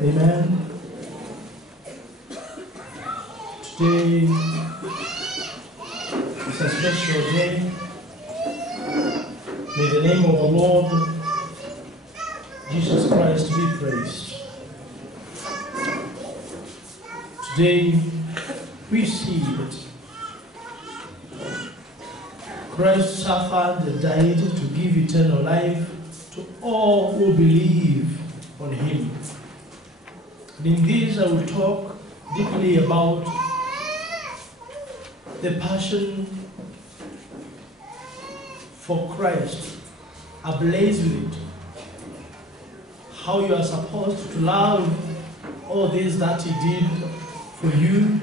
Amen. Today is a special day. May the name of the Lord Jesus Christ be praised. Today we see that Christ suffered and died to give eternal life to all who believe on him. And in this I will talk deeply about the passion for Christ, ablaze with it. How you are supposed to love all this that he did for you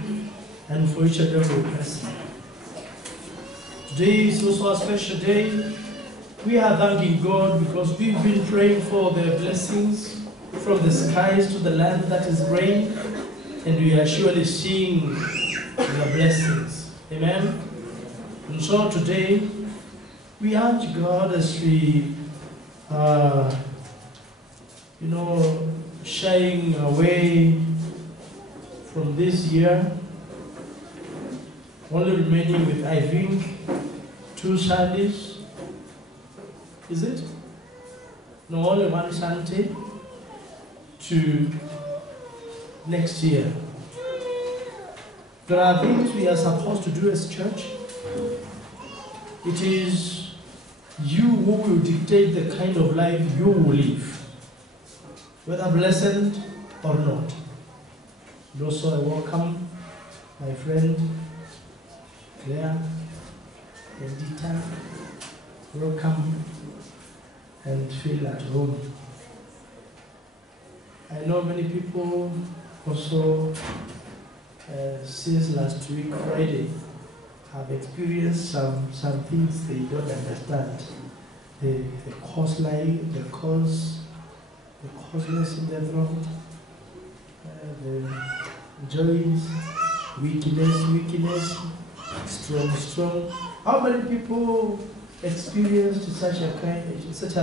and for each and every person. Today is also a special day. We are thanking God because we've been praying for the blessings from the skies to the land that is rain, and we are surely seeing the blessings. Amen. And so today we urge God as we shying away from this year, only remaining with, I think, 2 Sundays. Is it? No, only 1 Sunday to next year. There are things we are supposed to do as church. It is you who will dictate the kind of life you will live, whether blessed or not. And also I welcome my friend Claire and Dita. Welcome and feel at home. I know many people also since last week Friday have experienced some things they don't understand. The coastline, the causeless in the front, the joys, weakness, strong. How many people experienced such a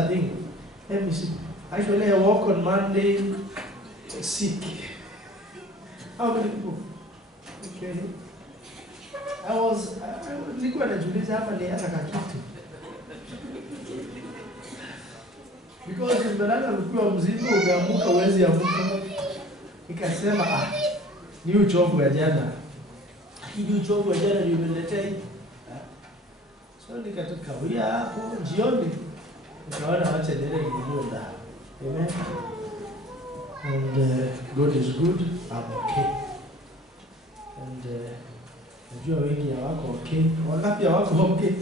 thing? Let me see. Actually, I walk on Monday sick. How many people? Okay. Nilikuwa najiuliza hapa ni hata kakitu. Because mbelana ukiwa mzima umeamuka uwezi amuka. Nikasema ni uchovu wa jana. Hii uchovu wa jana nimeletea hii. So nikatoka hapo jioni. Nikaona wacha nile nilio ndani. Amen. And God is good. I'm okay. And najua wengi hawako okay. Wangapi hawako okay?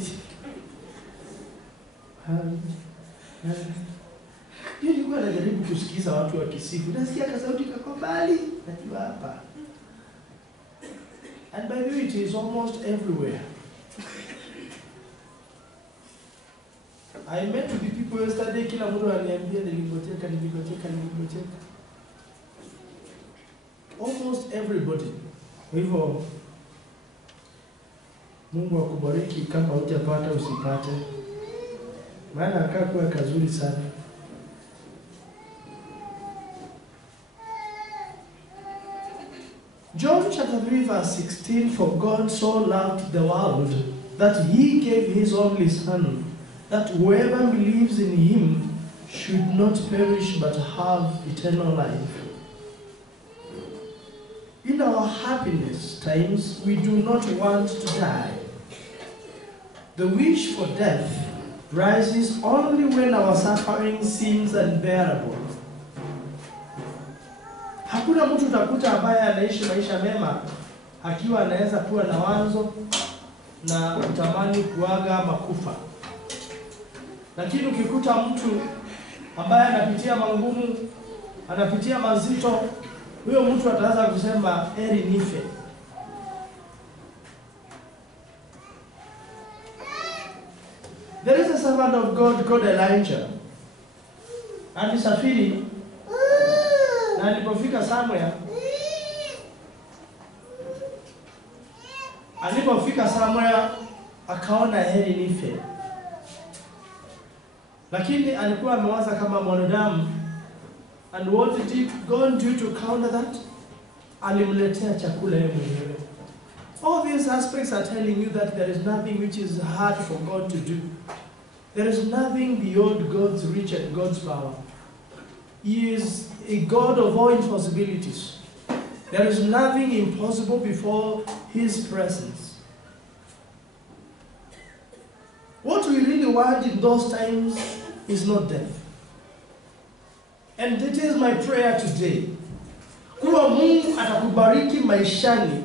Nilikuwa najaribu kusikiza watu wakisifu. Nasikia kasauti kako mbali. Najua hapa. And by the way, it is almost everywhere. I met with the people yesterday, kila mtu ananiambia nilingoteka. Almost everybody. Kwa hivyo Mungu akubariki kama hujapata usipate. Maana akakuwa kazuri sana. John chapter 3 verse 16, for God so loved the world that he gave his only son, that whoever believes in him should not perish but have eternal life. In our happiness times, we do not want to die. The wish for death rises only when our suffering seems unbearable. Hakuna mtu utakuta ambaye anaishi maisha mema akiwa anaweza kuwa na wanzo na kutamani kuaga makufa. Lakini ukikuta mtu ambaye anapitia magumu, anapitia mazito, huyo mtu ataanza kusema heri nife. There is a servant of God called Elijah. Alisafiri na alipofika somewhere akaona heri nife. Lakini alikuwa amewaza kama mwanadamu And what did God do to counter that? Alimletea chakula yeye mwenyewe. All these aspects are telling you that there is nothing which is hard for God to do. There is nothing beyond God's reach and God's power. He is a God of all impossibilities. There is nothing impossible before His presence. What we really want in those times is not death. And it is my prayer today. Kuwa Mungu atakubariki maishani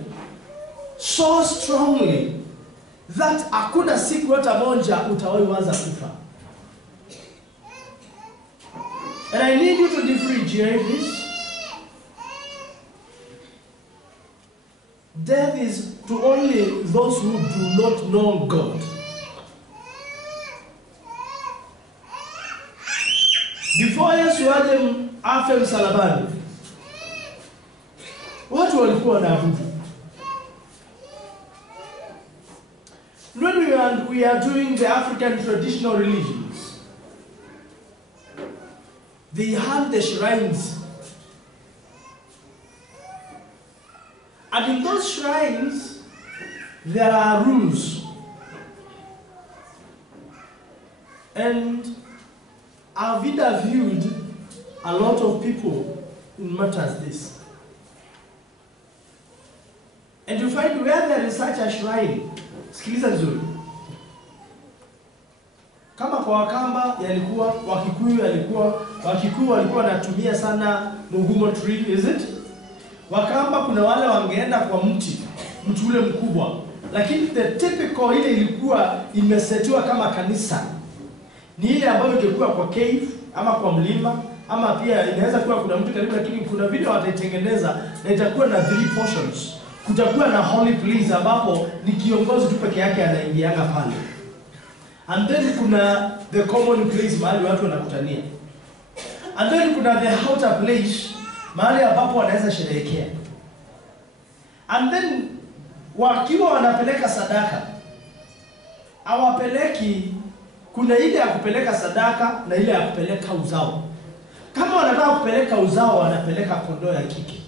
so strongly that hakuna siku hata moja utawahi kufa. And I need you to differentiate this. Death is to only those who do not know God. Before Yesu aje afe msalabani, watu walikuwa wanaabudu. When we are doing the African traditional religions, they have the shrines. And in those shrines, there are rules. And I've interviewed a lot of people in matters this. And you find where there is such a shrine, sikiliza vizuri. Kama kwa Wakamba yalikuwa, Wakikuyu walikuwa wanatumia sana mugumo tree, is it? Wakamba kuna wale wangeenda kwa mti ule mkubwa. Lakini the typical ile ilikuwa imesetiwa kama kanisa. Ni ile ambayo ingekuwa kwa cave ama kwa mlima ama pia inaweza kuwa kuna mtu karibu, lakini kuna video wataitengeneza na itakuwa na 3 portions. Kutakuwa na holy place ambapo ni kiongozi tu peke yake anaingianga pale. And then kuna the common place mahali watu wanakutania. And then kuna the outer place mahali ambapo wanaweza sherehekea. And then wakiwa wanapeleka sadaka, hawapeleki, kuna ile ya kupeleka sadaka na ile ya kupeleka uzao. Kama wanataka kupeleka uzao, wanapeleka kondoo ya kike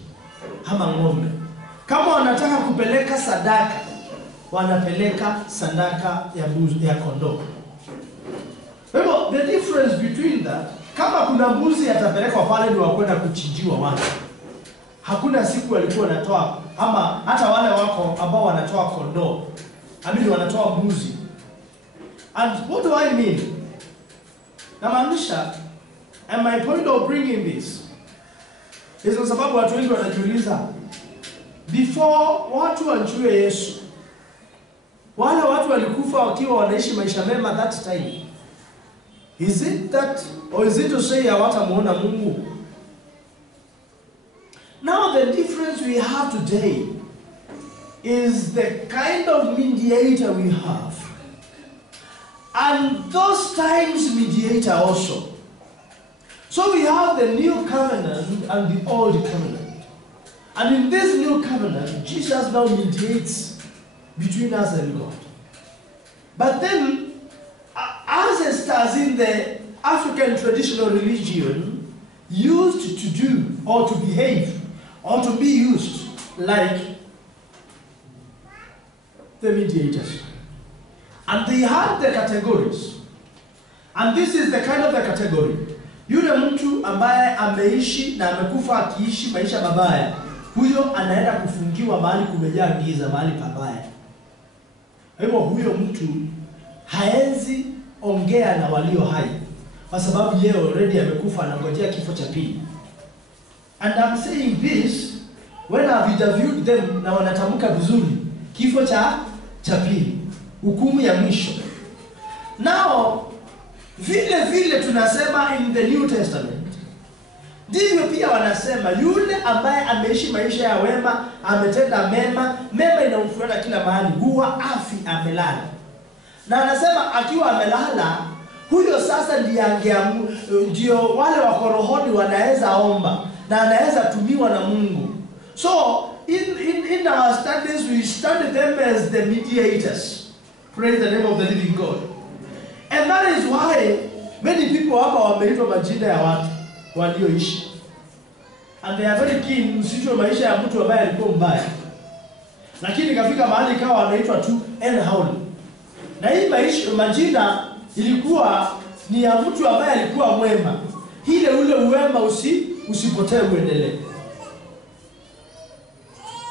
ama ng'ombe. Kama wanataka kupeleka sadaka, wanapeleka sadaka ya mbuzi, ya kondoo. But the difference between that, kama kuna mbuzi atapelekwa pale ndio wakwenda kuchinjiwa watu. Hakuna siku walikuwa wanatoa, ama hata wale wako ambao wanatoa kondoo, amini wanatoa mbuzi. And what do I mean? Namaanisha, and my point of bringing this is kwa sababu watu wengi wanajiuliza, before watu wajue Yesu, wale watu walikufa wakiwa wanaishi maisha mema that time. Is it that, or is it to say hawatamuona Mungu? Now the difference we have today is the kind of mediator we have. And those times mediator also. So we have the new covenant and the old covenant. And in this new covenant, Jesus now mediates between us and God. But then, ancestors in the African traditional religion used to do or to behave or to be used like the mediators. And they had the categories. And this is the kind of the category. Yule mtu ambaye ameishi na amekufa akiishi maisha mabaya, huyo anaenda kufungiwa mahali kumejaa giza, mahali pabaya. Hivyo huyo mtu haezi ongea na walio hai, kwa sababu yeye already amekufa, anangojea kifo cha pili. And I'm saying this when I've interviewed them na wanatamka vizuri, kifo cha pili, hukumu ya mwisho. Now, vile tunasema in the New Testament, ndivyo pia wanasema yule ambaye ameishi maisha ya wema, ametenda mema, mema inamfuata kila mahali, huwa afi amelala. Na anasema akiwa amelala, huyo sasa ndio wale wako rohoni wanaweza omba na anaweza tumiwa na Mungu. So in our studies we study them as the mediators. Praise the name of the living God. And that is why many people hapa wameitwa majina ya watu walioishi. and they are very keen usitwe maisha ya mtu ambaye alikuwa mbaya. Lakini ikafika mahali ikawa anaitwa tu Enhaul. Na hii majina ilikuwa ni ya mtu ambaye alikuwa mwema. Ile ule uwema usipotee uendelee.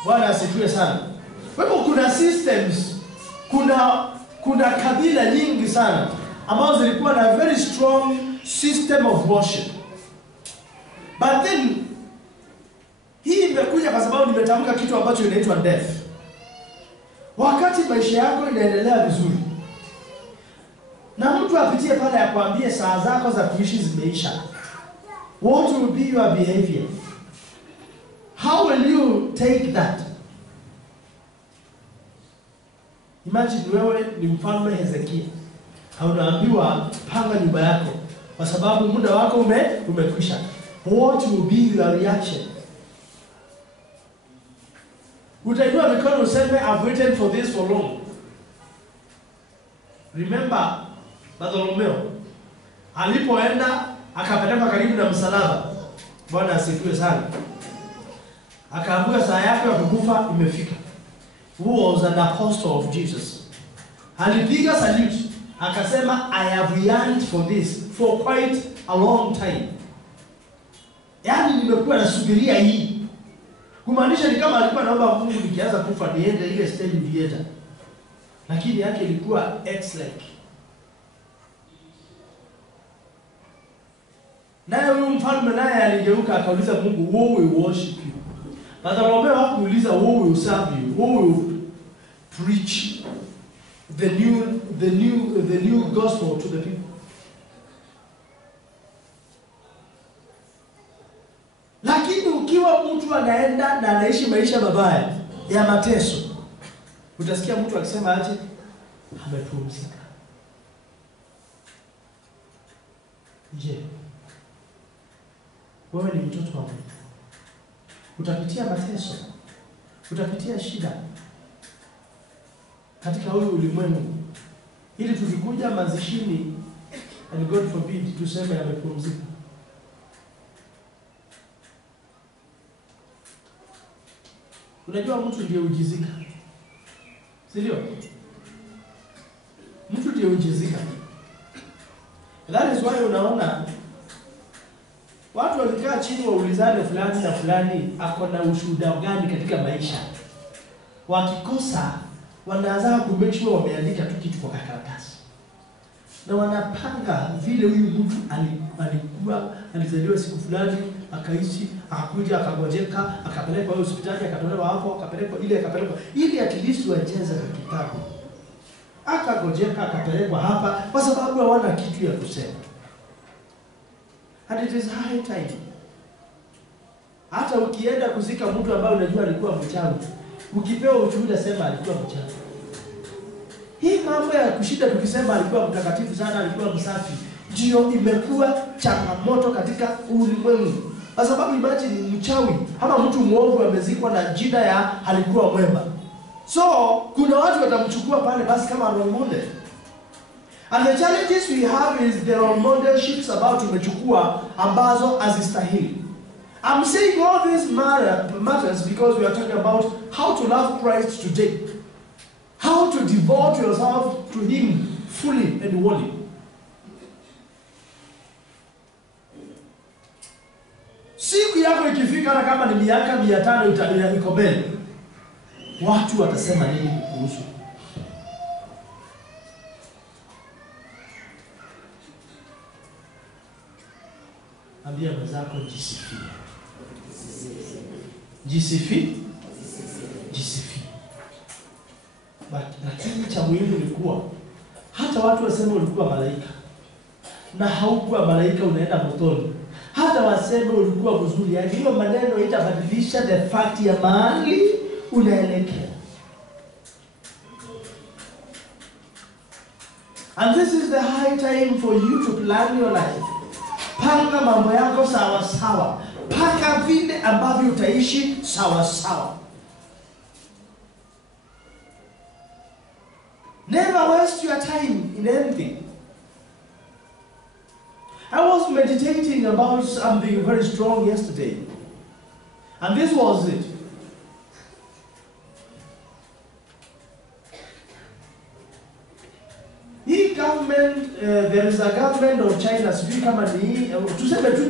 Bwana asifiwe sana. Kwa hivyo kuna systems, kuna kabila nyingi sana ambazo zilikuwa na very strong system of worship. But then hii imekuja kwa sababu nimetamka kitu ambacho inaitwa death. Wakati maisha yako inaendelea vizuri, na mtu apitie pale ya kuambia saa zako za kuishi zimeisha, what will be your behavior? How will you take that? Imagine wewe ni mfalme Hezekia. Haunaambiwa panga nyumba yako kwa sababu muda wako umekwisha. What will be your reaction? Utainua mikono useme I've waited for this for long. Remember Bartholomew alipoenda akapeleka karibu na msalaba. Bwana asifiwe sana. Akaambiwa saa yake ya kukufa imefika. Who was an apostle of Jesus. Alipiga salute akasema I have yearned for this for quite a long time. Yaani nimekuwa nasubiria hii. Kumaanisha ni kama alikuwa anaomba Mungu nikianza kufa niende ile stage vieta. Lakini yake ilikuwa excellent. Naye huyu mfalme naye aligeuka akauliza Mungu, who will worship you? Bartholomew hakuuliza who will serve you, who will preach the new gospel to the people. Lakini ukiwa mtu anaenda na anaishi maisha mabaya ya mateso, utasikia mtu akisema aje amepumzika. Je, wewe ni mtoto wa Mungu? Utapitia mateso, utapitia shida katika huyu ulimwengu, ili tukikuja mazishini and God forbid tuseme amepumzika. Unajua mtu ndiye ujizika, si ndio? Mtu ndiye ujizika. That is why unaona watu wakikaa chini waulizane fulani na fulani ako na ushuhuda gani katika maisha. Wakikosa wanaanza ku make sure wameandika tu kitu kwa karatasi. Na wanapanga vile huyu mtu alikuwa alizaliwa siku fulani, akaishi, akakuja, akagojeka, akapelekwa hospitali, akatolewa hapo, akapelekwa ile, akapelekwa ili at least wacheze kwa kitabu. Akagojeka, akapelekwa hapa kwa sababu hawana kitu ya kusema. And it is high time. Hata ukienda kuzika mtu ambaye unajua alikuwa mchawi, ukipewa ushuhuda sema alikuwa mchawi. Hii mambo ya kushinda tukisema alikuwa mtakatifu sana, alikuwa msafi, ndio imekuwa changamoto katika ulimwengu. Kwa sababu imagine mchawi ama mtu mwovu amezikwa na jina ya alikuwa mwema. So kuna watu watamchukua pale basi kama role model. And the challenges we have is the role modelships about tumechukua ambazo hazistahili. I'm saying all these matters because we are talking about how to love Christ today. How to devote yourself to Him fully and wholly. Siku yako ikifika na kama ni miaka 500 iko mbele, watu watasema nini kuhusu? Ambia mwenzako jisifie. Jisifie. Lakini cha muhimu ni kuwa hata watu waseme ulikuwa malaika na haukuwa malaika unaenda motoni, hata waseme ulikuwa mzuri, yani hiyo maneno itabadilisha the fact ya mahali unaelekea. And this is the high time for you to plan your life. Panga mambo yako sawa sawa. Panga vile ambavyo utaishi sawa sawa. Never waste your time in anything. I was meditating about something very strong yesterday. And this was it. Hii government, there is a government of China, sijui kama ni tuseme tu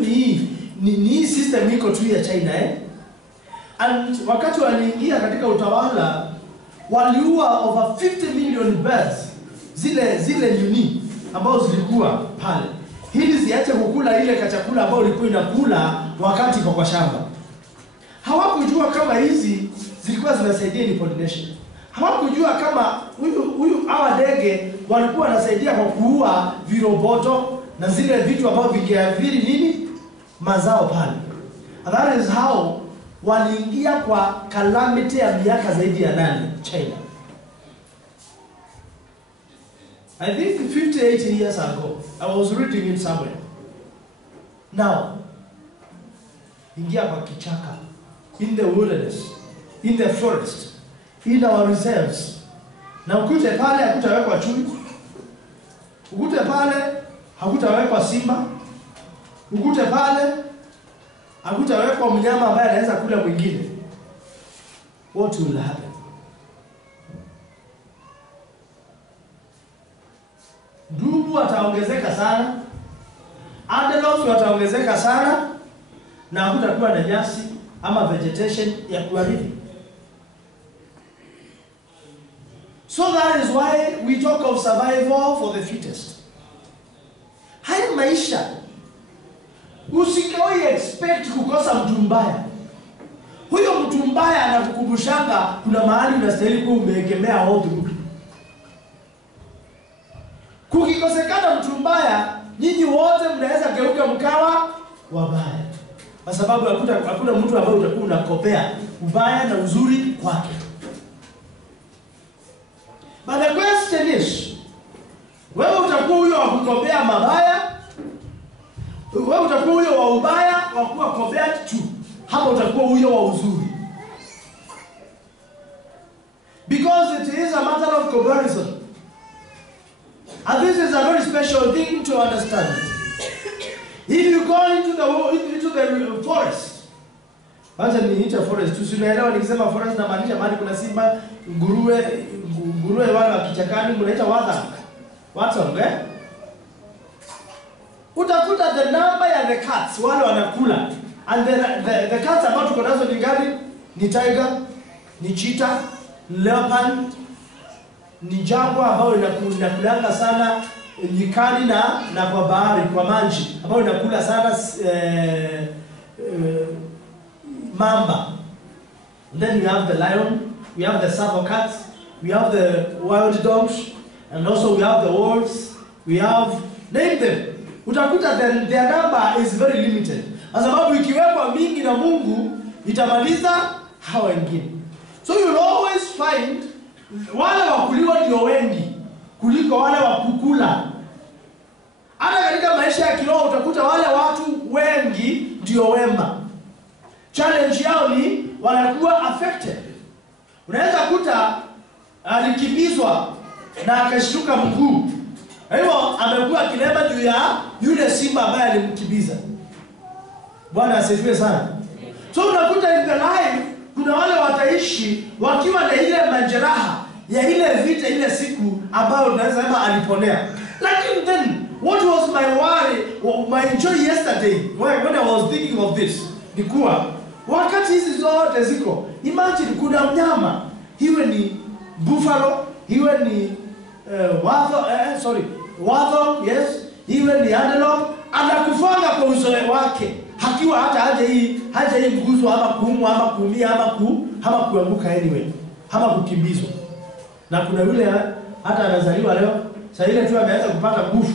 ni system iko tu ya China And wakati waliingia katika utawala, waliua over 50 million birds, zile nyuni ambao zilikuwa pale. Hili ziache kukula ile kachakula ambao ilikuwa inakula wakati kwa shamba. Hawakujua kama hizi zilikuwa zinasaidia in pollination. Hawakujua kama hawa ndege walikuwa wanasaidia kwa kuua viroboto na zile vitu ambavyo vingeathiri nini mazao pale. And that is how waliingia kwa calamity ya miaka zaidi ya 8 China. I think 58 years ago, I was reading it somewhere. Now, ingia kwa kichaka, in the wilderness, in the forest, in our reserves. Na ukute pale hakutawekwa chui, ukute pale hakutawekwa simba, ukute pale hakutawekwa mnyama ambaye anaweza kula mwingine. What will happen? Dubu wataongezeka sana, antelopes wataongezeka sana, na hakutakuwa na nyasi ama vegetation ya kuharibu. So that is why we talk of survival for the fittest. Haya maisha, usikawai expect kukosa mtu mbaya. Huyo mtu mbaya anakukumbushanga kuna mahali unastahili kuwa umeegemea hofu. Kukikosekana mtu mbaya, nyinyi wote mnaweza geuka mkawa wabaya. Kwa sababu hakuna mtu ambaye utakuwa unakopea ubaya na uzuri kwake. But the question is, wewe utakuwa huyo wa kukopea mabaya? Wewe utakuwa huyo wa ubaya wa kuwa kopea tu? Hapo utakuwa huyo wa uzuri? Because it is a matter of comparison. And this is a very special thing to understand. If you go into the forest, wacha niite forest, tusielewa nikisema forest na maanisha mahali kuna simba, nguruwe wale wa kichakani mnaita Watson, utakuta the number ya the cats wale wanakula. And the cats ambao tuko nazo ni gani? Ni tiger, ni cheetah, leopard, ni jaguar ambao inakulanga sana nyikani na kwa bahari, kwa maji, ambao inakula sana mamba. And then we have the lion, we have the savo cats, we have the wild dogs, and also we have the wolves, we have, name them. Utakuta their number is very limited. Kwa sababu ikiwekwa mingi na Mungu itamaliza hao wengine. So you'll always find wale wakuliwa ndio wengi kuliko wale wakukula. Hata katika maisha ya kiroho utakuta wale watu wengi ndio wema. Challenge yao ni wanakuwa affected. Unaweza kuta alikimbizwa na akashtuka mguu. Hivyo amekuwa kilema juu ya yule simba ambaye alimkimbiza. Bwana asifiwe sana. So unakuta in the life kuna wale wataishi wakiwa na ile majeraha ya ile vita ile siku ambayo unaweza sema aliponea. Lakini then what was my worry, my joy yesterday when I was thinking of this, ni kuwa wakati hizi zote ziko, imagine kuna mnyama, iwe ni buffalo, iwe ni watho, yes, iwe ni antelope, anakufanga kwa uzoe wake, hakiwa hata haja hii mguzwa ama kuumwa ama kuumia ama kuanguka anyway, ama kukimbizwa. Na kuna yule hata anazaliwa leo, sasa ile tu ameanza kupata nguvu,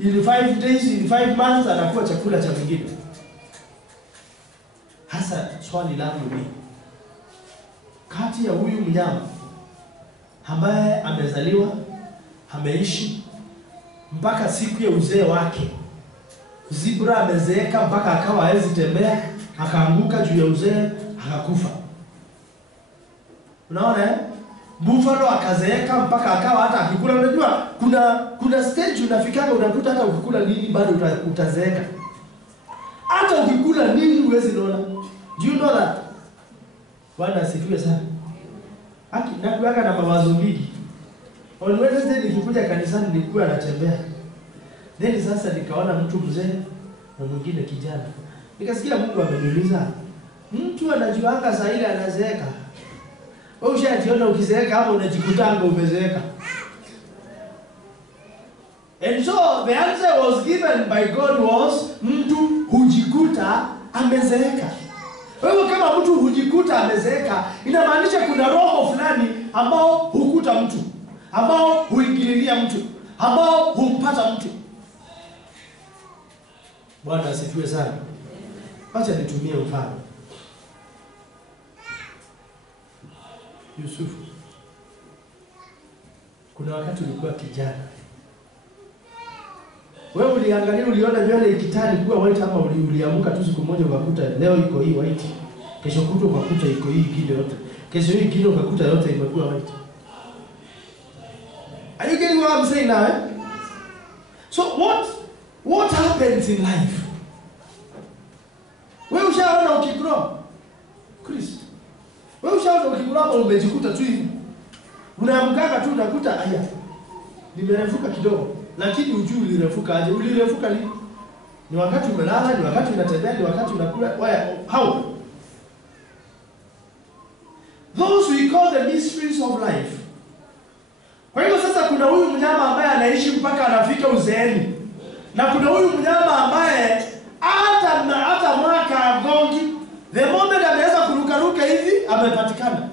in 5 days, in 5 months anakuwa chakula cha mwingine. Hasa swali langu ni, kati ya huyu mnyama ambaye amezaliwa, ameishi mpaka siku ya uzee wake, zebra amezeeka mpaka akawa hawezi tembea, akaanguka juu ya uzee akakufa. Unaona buffalo akazeeka mpaka akawa hata akikula, unajua kuna stage unafikanga unakuta hata ukikula nini bado utazeeka. Hata ukikula nini huwezi nona. Do you know that? Bwana asifiwe sana. Nakuweka na mawazo mingi. On Wednesday nikikuja kanisani nilikuwa natembea. Then sasa nikaona mtu mzee na mwingine kijana. Nikasikia Mungu ameniuliza, mtu anajuanga saa ile anazeeka. Wewe ushajiona ukizeeka hapo unajikutanga umezeeka. And so the answer was given by God was mtu hujikuta amezeeka. Wewe kama mtu hujikuta amezeeka, inamaanisha kuna roho fulani ambao hukuta mtu, ambao huingililia mtu, ambao humpata mtu. Bwana asifiwe sana. Acha nitumie mfano. Yusufu. Kuna wakati ulikuwa kijana. Wewe uliangalia uliona nywele ikitani kuwa white ama uliamuka tu siku moja ukakuta leo iko hii white. Kesho kutwa ukakuta iko hii kile yote. Kesho hii kile ukakuta yote imekuwa white. Are you getting what I'm saying now? So what happens in life? Wewe ushaona ukigrow Kristo. Wewe ushaona ukigrow hapo umejikuta tu hivi. Unaamkaka tu unakuta aya. Nimerefuka kidogo. Lakini ujui ulirefuka aje? Ulirefuka lini? Ni wakati umelala, ni wakati unatembea, ni wakati unakula. How? Those we call the mysteries of life. Kwa hivyo sasa kuna huyu mnyama ambaye anaishi mpaka anafika uzeeni. Na kuna huyu mnyama ambaye hata mwaka agongi, the moment anaweza kuruka hivi amepatikana.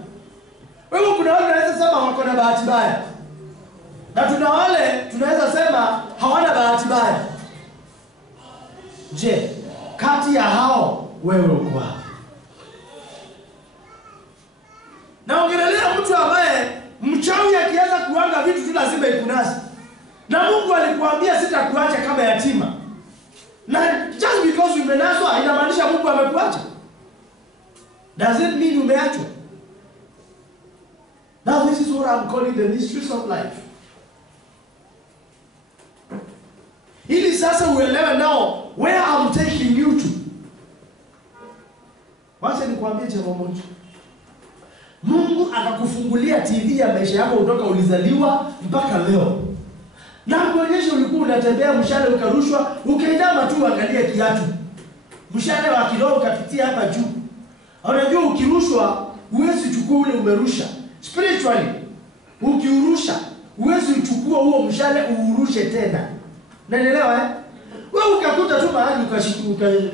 Wewe kuna wale wanaweza sema wako na bahati mbaya. Na tuna wale tunaweza sema hawana bahati mbaya. Je, kati ya hao wewe uko wapi? Na ongelea mtu ambaye mchawi akianza kuanga vitu tu lazima ikunasi. Na Mungu alikuambia sitakuacha kama yatima. Na just because umenaswa inamaanisha Mungu amekuacha. Does it mean umeachwa? Now this is what I'm calling the mysteries of life. Ili sasa uelewe now where I'm taking you to. Wacha nikwambie jambo moja. Mungu akakufungulia TV ya maisha yako kutoka ulizaliwa mpaka leo. Na kuonyesha ulikuwa unatembea mshale ukarushwa, ukainama tu angalia kiatu. Mshale wa kiroho ukapitia hapa juu. Unajua ukirushwa huwezi chukua ule umerusha. Spiritually ukiurusha huwezi uchukua huo mshale uurushe tena. Unaelewa eh? Wewe ukakuta tu mahali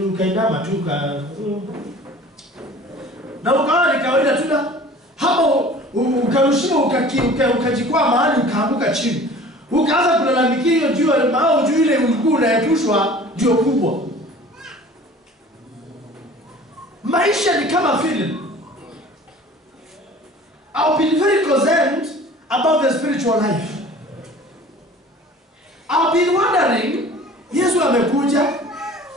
ukainama tu na ukawa ni kawaida tu na hapo ukarushiwa ukajikwaa mahali ukaanguka chini. Ukaanza kulalamikia hiyo juu au juu ile ulikuwa unaepushwa ndio kubwa. Maisha ni kama film. I've been very concerned about the spiritual life. I've been wondering, Yesu amekuja,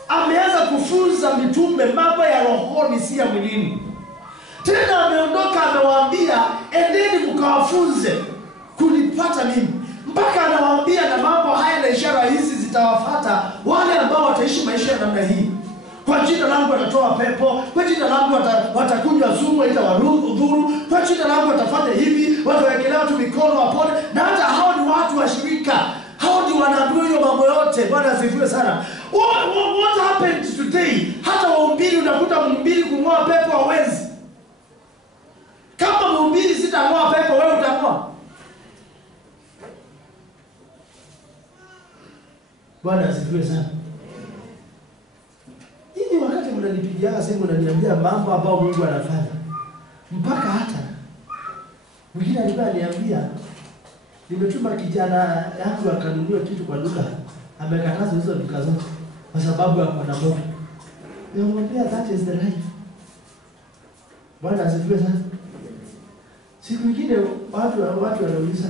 ameanza kufunza mitume mambo ya rohoni si ya mwilini. Tena ameondoka amewaambia, endeni mkawafunze kunipata mimi. Mpaka anawaambia na mambo haya na ishara hizi zitawafuata wale ambao wataishi maisha ya namna hii. Kwa jina langu watatoa pepo, kwa jina langu watakunywa sumu itawadhuru, kwa jina langu watafanya hivi, watawekelea watu mikono wapone, na hata hao ni watu wa shirika. Hao ndio wanaambiwa hiyo mambo yote. Bwana asifiwe sana. What happened today? Hata wahubiri unakuta mhubiri kung'oa pepo hawezi. Kama mhubiri sitang'oa pepo, wewe utang'oa. Bwana asifiwe sana. Hivi wakati mnanipigia simu mnaniambia mambo ambayo Mungu anafanya. Mpaka hata mwingine alikuwa ananiambia nimetuma kijana yangu akanunua kitu kwa duka. Amekataza hizo duka zote kwa sababu ya kuna moto. Nimemwambia that is the life. Bwana asifiwe sana. Siku nyingine watu wanauliza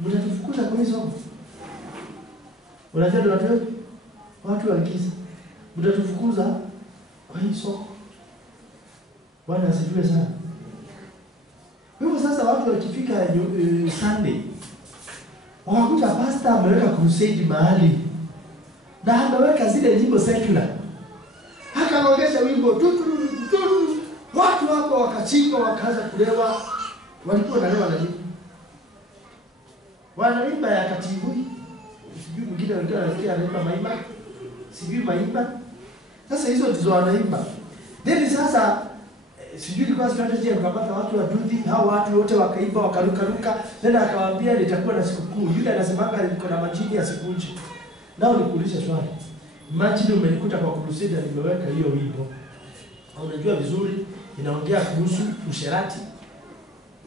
mtatufukuza kwa hizo. Unajua watu wakiza mtatufukuza kwa hii soko. Bwana asifiwe sana. Hivyo sasa watu wakifika Sunday wakakuta pastor ameweka crusade mahali na ameweka zile nyimbo secular. Akaongesha wimbo tu Watu hapo wakachimba wakaanza kulewa. Walikuwa wanalewa na nini? Wanaimba ya katibui. Sijui mwingine walikuwa wanasikia anaimba maimba. Sijui maimba. Sasa hizo ndizo wanaimba. Then sasa sijui ilikuwa strategy ya kupata watu wa dudhi, hao watu wote wakaimba wakaruka. Tena akawaambia nitakuwa na sikukuu. Yule anasemanga niko na majini ya siku nje. Nao nikuuliza swali. Imagine umenikuta kwa crusade nimeweka hiyo wimbo. Unajua vizuri inaongea kuhusu usherati,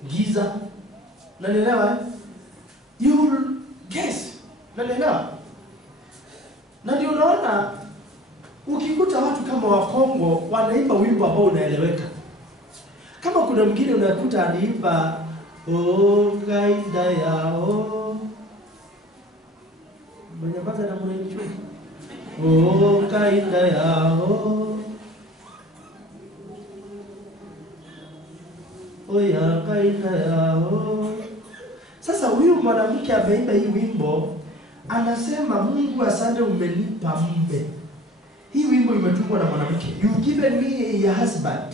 giza. Unanielewa? You guess. Unanielewa? Na ndio unaona ukikuta watu kama Wakongo wanaimba wimbo ambao unaeleweka. Kama kuna mwingine unakuta anaimba kaida yao. Mnyamaza na mwenyewe. Kaida yao. Oya kaida yao. Sasa huyu mwanamke ameimba hii wimbo anasema Mungu asante umenipa mume. Hii wimbo imetungwa na mwanamke. You given me a husband.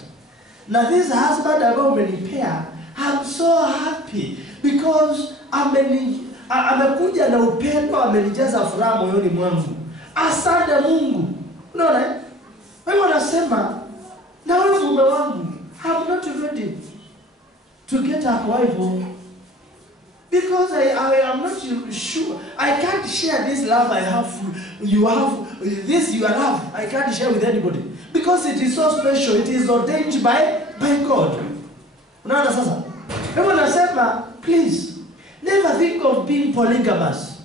Now this husband ambao umenipea, I'm so happy because amekuja na upendo, amenijaza furaha moyoni mwangu. Asante Mungu. Unaona? Wewe unasema na wewe mume wangu, I'm not ready to get a wife because I am not sure. I can't share this love I have. You have this your love. I can't share with anybody because it is so special. It is ordained by God. Unaona sasa? Hebu nasema please never think of being polygamous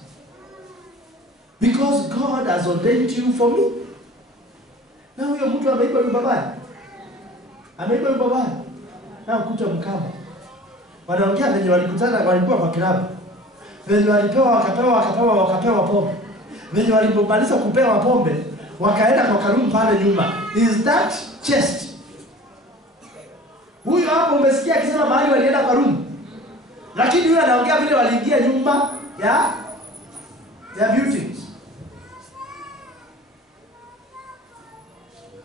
because God has ordained you for me. Na huyo mtu ameiba mbabaya. Ameiba mbabaya. Na ukuta mkama. Wanaongea venye walikutana walikuwa kwa klabu. Venye walipewa wakapewa pombe. Venye walipomaliza kupewa pombe wakaenda kwa karumu pale nyuma. Is that chest? Huyo hapo umesikia akisema mahali walienda kwa room. Lakini huyo anaongea vile waliingia nyumba ya beauties.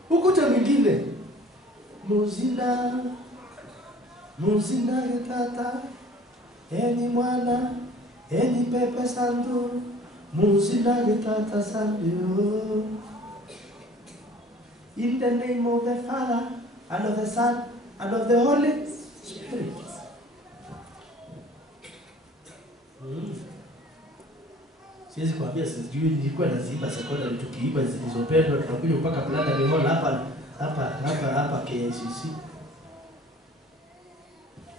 Ukuta mwingine Muzina ya tata, eni mwana, eni pepe santo, Muzina ya tata santo. In the name of the Father, and of the Son, and of the Holy Spirit. Siwezi kuambia sijui nilikuwa naziba secondary tukiiba zilizopendwa tunakuja mpaka plana ni hall hapa KICC.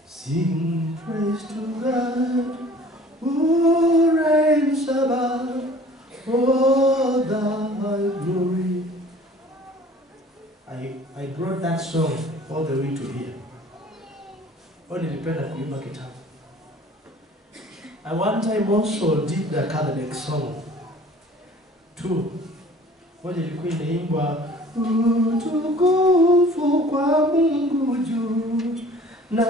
Sing praise to God who reigns above all thy glory. I brought that song all the way to here. Nilipenda kuimba kitabu. I one time also did the Catholic song too. Moja ilikuwa inaimbwa utukufu kwa Mungu juu na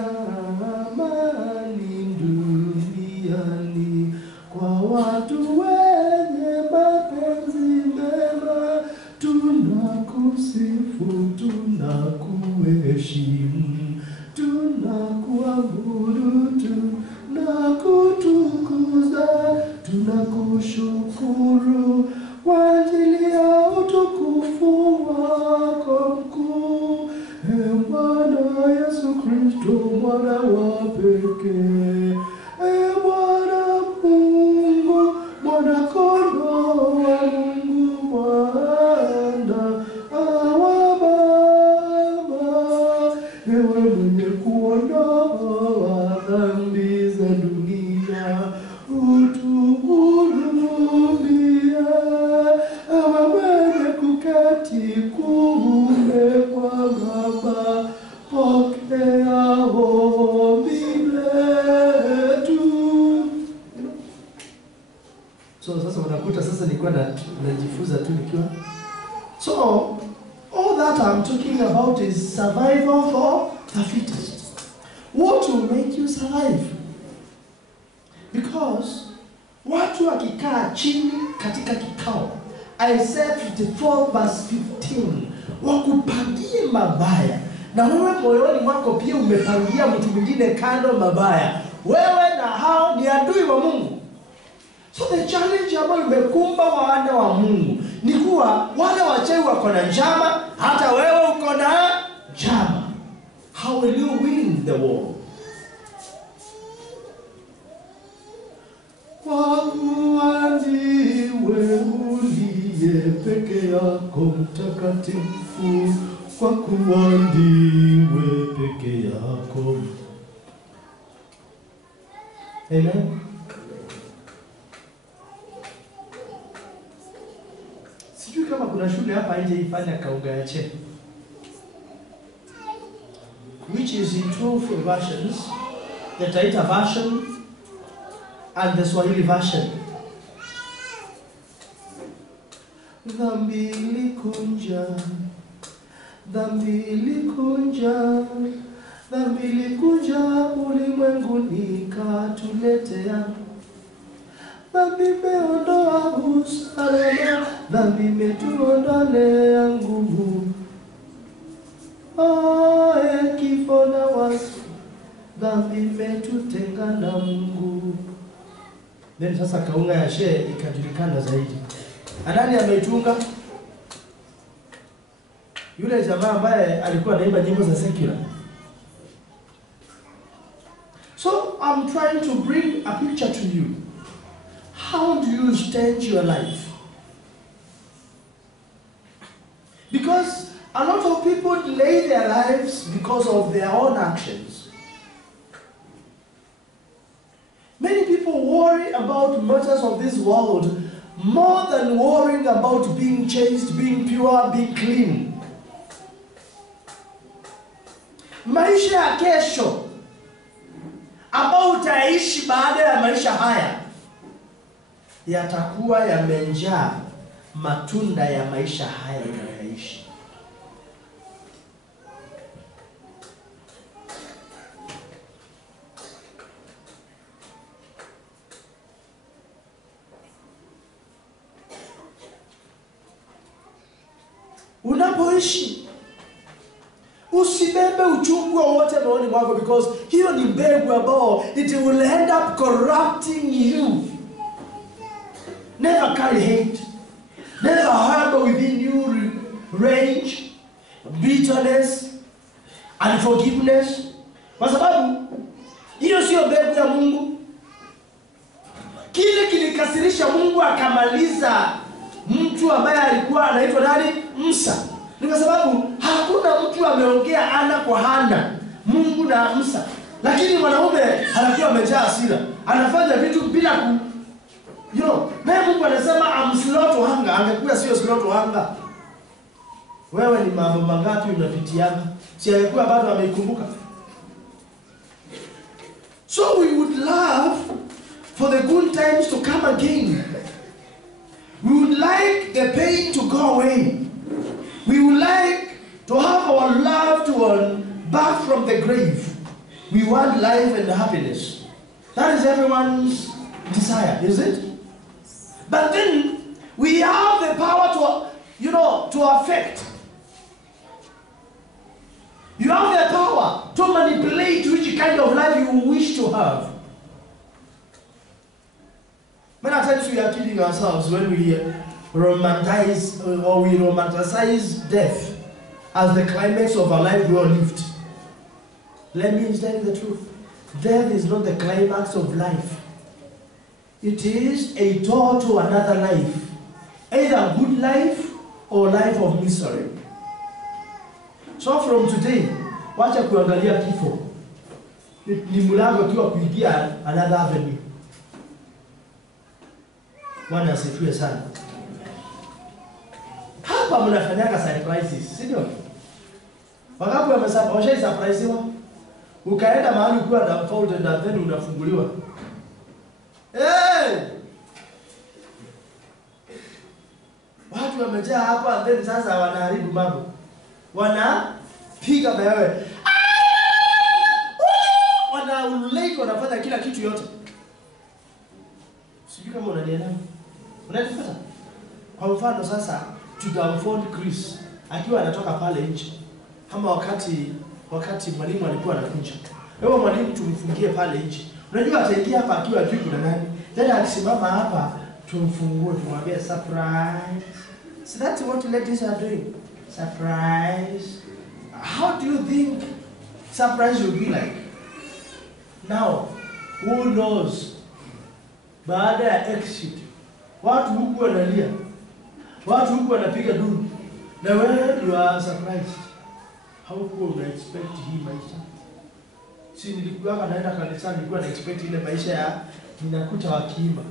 amani duniani kwa watu wenye mapenzi mema. Tunakusifu, tunakuheshimu, tunakuabudu, tunakutukuza, tunakushukuru kwa ajili ya utukufu wako mkuu. Bwana Yesu Kristo, mwana wa pekee. Bwana Mungu, mwana kondoo wa Mungu, Bwana wa Baba. Ewe mwenye kuondoa dhambi za dunia, utuhurumie. Ewe mwenye kuketi kuume kwa Baba, pokea ombi letu. So sasa unakuta sasa nilikuwa najifunza tu nikiwa. So all that I'm talking about is survival for the fittest. What will make you survive? Because watu wakikaa chini katika kikao, Isaiah 54 verse 15, wakupangie mabaya na wewe moyoni mwako pia umepangia mtu mwingine kando mabaya, wewe na hao ni adui wa Mungu. So the challenge ambayo imekumba wana wa Mungu ni kuwa wale wachawi wako na njama, hata wewe uko na njama. How will you win the war? Kwa kuwa ndiwe uliye peke yako mtakatifu, kwa kuwa ndiwe peke yako. Amen. Sijui kama kuna shule hapa nje ifanya Kaunga ya Che, which is in two versions, the Taita version and the Swahili version. Dhambi ilikunja, dhambi ilikunja, dhambi ilikunja ulimwenguni katuletea. Dhambi imeondoa usalama, dhambi imetuondolea nguvu. Kifo na wafu, dhambi imetutenga na Mungu. Then sasa Kaunga ya Che ikajulikana zaidi. Anani ameitunga? Yule jamaa ambaye alikuwa anaimba nyimbo za secular. So I'm trying to bring a picture to you. How do you stage your life? Because a lot of people delay their lives because of their own actions. Many people worry about matters of this world more than worrying about being chaste, being pure, being clean. Maisha ya kesho ambao utaishi baada ya maisha haya yatakuwa yamejaa matunda ya maisha haya unayoishi. Unapoishi usibebe uchungu wowote moyoni mwako, because hiyo ni mbegu ambao it will end up corrupting you. Never carry hate. Never harbor within you rage, bitterness, unforgiveness. Kwa sababu hiyo sio mbegu ya Mungu. Kile kilikasirisha Mungu akamaliza mtu ambaye alikuwa anaitwa nani? Musa. Ni kwa sababu hakuna mtu ameongea ana kwa ana Mungu na Musa. Lakini mwanaume anakuwa amejaa hasira, anafanya vitu bila naye Mungu anasema I'm slow to anger. Angekuwa sio slow to anger, wewe ni mambo mangapi unapitiana? Si angekuwa bado ameikumbuka. So we would love for the good times to come again. We would like the pain to go away. We would like to have our loved one back from the grave. We want life and happiness. That is everyone's desire, is it? But then we have the power to affect. You have the power to manipulate which kind of life you wish to have. Many times we are kidding ourselves when we romanticize death as the climax of our life well lived. Let me tell you the truth. Death is not the climax of life. It is a door to another life. Either good life or life of misery. So from today, wacha kuangalia kifo ni mlango tu kuingia another avenue. Bwana asifiwe sana. Hapa mnafanyaga surprises, si ndio? Wangapi wameshai surprisewa? Ukaenda mahali ukiwa na folded na then unafunguliwa. Watu wamejaa hapa, then sasa wanaharibu mambo. Wanapiga mayowe. Wanaulate, wanafanya kila kitu yote. Sijui kama unanielewa. Unanipata? Kwa mfano sasa tutamfond Chris akiwa anatoka pale nje. Kama wakati mwalimu alikuwa anakuja. Wewe mwalimu tumfungie pale nje. Unajua ataingia hapa akiwa juu kuna nani? Then akisimama hapa tumfungue tumwambie surprise. So that's what ladies are doing. Surprise. How do you think surprise will be like? Now, who knows? Baada ya exit, watu huku wanalia. Watu huku wanapiga duru. Na wewe you are surprised. Haukuwa una expect hii maisha. Si nilikuwa naenda kanisani nilikuwa na expect ile maisha ya ninakuta wakiimba.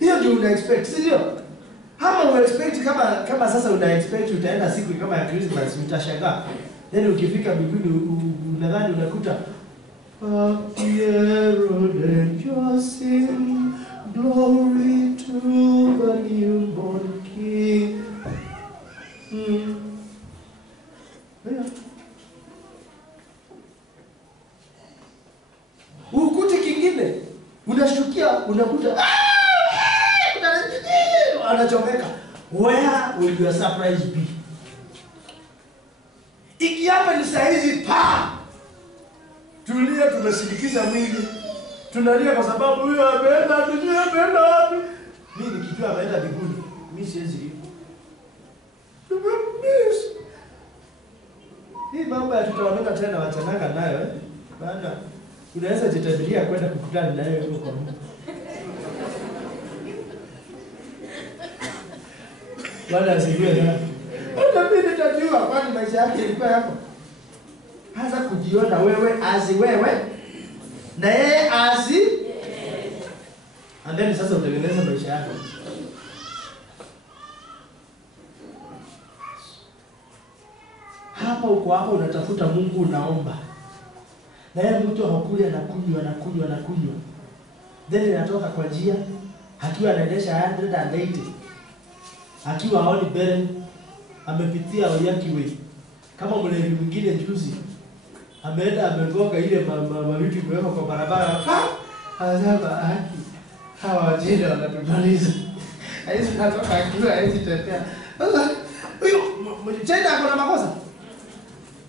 Hiyo ndio una expect, sio? Kama una expect kama sasa una expect utaenda siku kama ya Christmas utashangaa. Then ukifika mbinguni unadhani unakuta Herod sing glory to the newborn king. Yeah. Ukuti kingine unashtukia unakuta anachomeka. Where will your surprise be? Ikiapa ni saizi pa. Tulia tumesindikiza mwili. Tunalia kwa sababu huyo ameenda tujue ameenda wapi. Mimi nikijua ameenda mbinguni, mimi siwezi hivi. Hii mambo ya tutaonana tena watananga nayo Bana unaweza jitabiria kwenda kukutana naye huko kwa Mungu. Bwana asifiwe sana. Hata mimi nitajua kwani maisha yake ilikuwa hapo. Anza kujiona wewe as wewe na yeye as and then sasa utengeneza maisha yako. Hapa uko hapo unatafuta Mungu unaomba. Na yeye mtu hakuli anakunywa. Then inatoka kwa njia akiwa anaendesha 180. Akiwa haoni mbele amepitia Oyaki Way. Kama mlevi mwingine juzi ameenda amegonga ile mavitu kuweka kwa barabara. Anasema haki. Hawa wajinga wanatumaliza. Hizi natoka akiwa hizi tepea. Sasa huyo mjinga ako na makosa.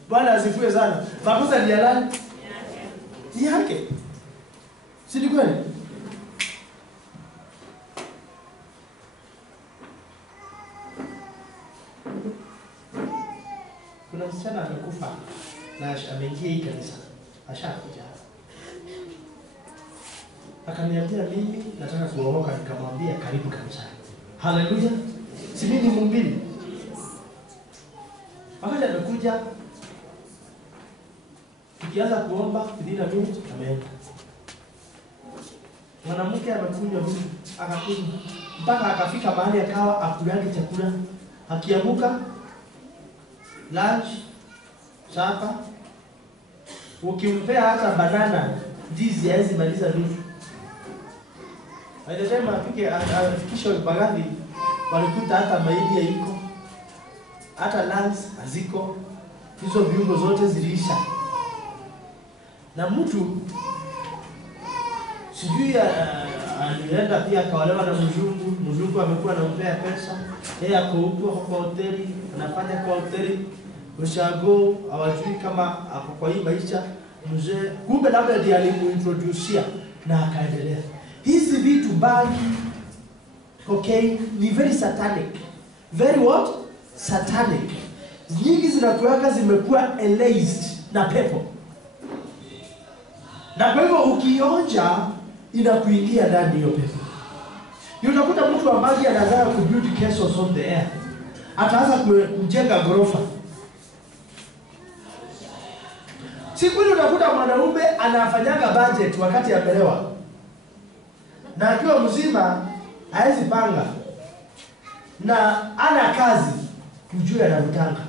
Bwana asifiwe sana. Makosa ni ya nani? Ni yake. Si ni kweli? Kuna msichana amekufa na ameingia hii kanisa. Ashakuja. Akaniambia mimi nataka kuokoka, nikamwambia karibu kanisani. Haleluya. Si mimi ni mhubiri. Wakati amekuja tukianza kuomba bidii mimi ameenda. Mwanamke amekunywa mimi akakunywa mpaka akafika mahali akawa akulani chakula. Akiamuka lunch, supper, ukimpea hata banana, ndizi haizi maliza nusu. Alisema afikisha bagadi walikuta hata mahindi haiko. Hata lunch haziko. Hizo viungo zote ziliisha. Na mtu sijui alienda pia akaolewa na mzungu amekuwa anampea pesa. Yeye ako huko kwa hoteli, anafanya kwa hoteli. Ushago hawajui kama ako kwa hii maisha mzee. Kumbe labda ndiye alimuintroducea na akaendelea. Hizi vitu bangi, cocaine ni very satanic. Very what? Satanic. Nyingi zinakuweka zimekuwa laced na pepo. Na kwa hivyo ukionja inakuingia ndani hiyo pepo. Utakuta mtu ambaye anataka kubuild castles on the air. Ataanza kujenga ghorofa. Siku ile utakuta mwanaume anafanyaga budget wakati amelewa. Na akiwa mzima haezi panga. Na ana kazi kujua anamtanga.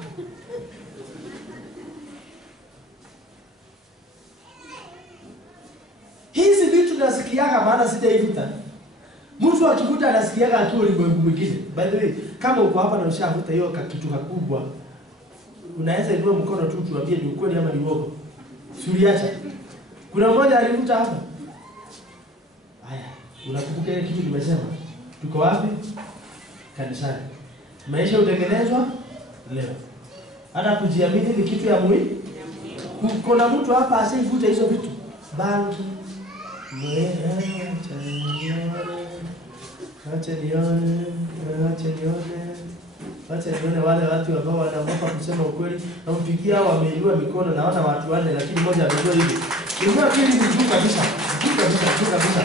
Hizi vitu nasikiaga maana sijaivuta. Mtu Mtu akivuta anasikiaga akiwa ulimwengu mwingine. By the way, kama uko hapa na ushavuta hiyo kitu kikubwa, unaweza inua mkono tu tuambie ni ukweli ama ni uongo. Suriacha. Kuna mmoja alivuta hapa. Haya, unakumbuka ile kitu nimesema? Tuko wapi? Kanisani. Maisha utengenezwa leo. Hata kujiamini ni kitu ya muhimu. Kuna mtu hapa asivuta hizo vitu. Bangi. Acha nione wale watu ambao wanaogopa kusema ukweli. Nampigia hao wameinua mikono, naona watu wanne lakini mmoja amejua hivi. Inua kile ni juu kabisa. Juu kabisa.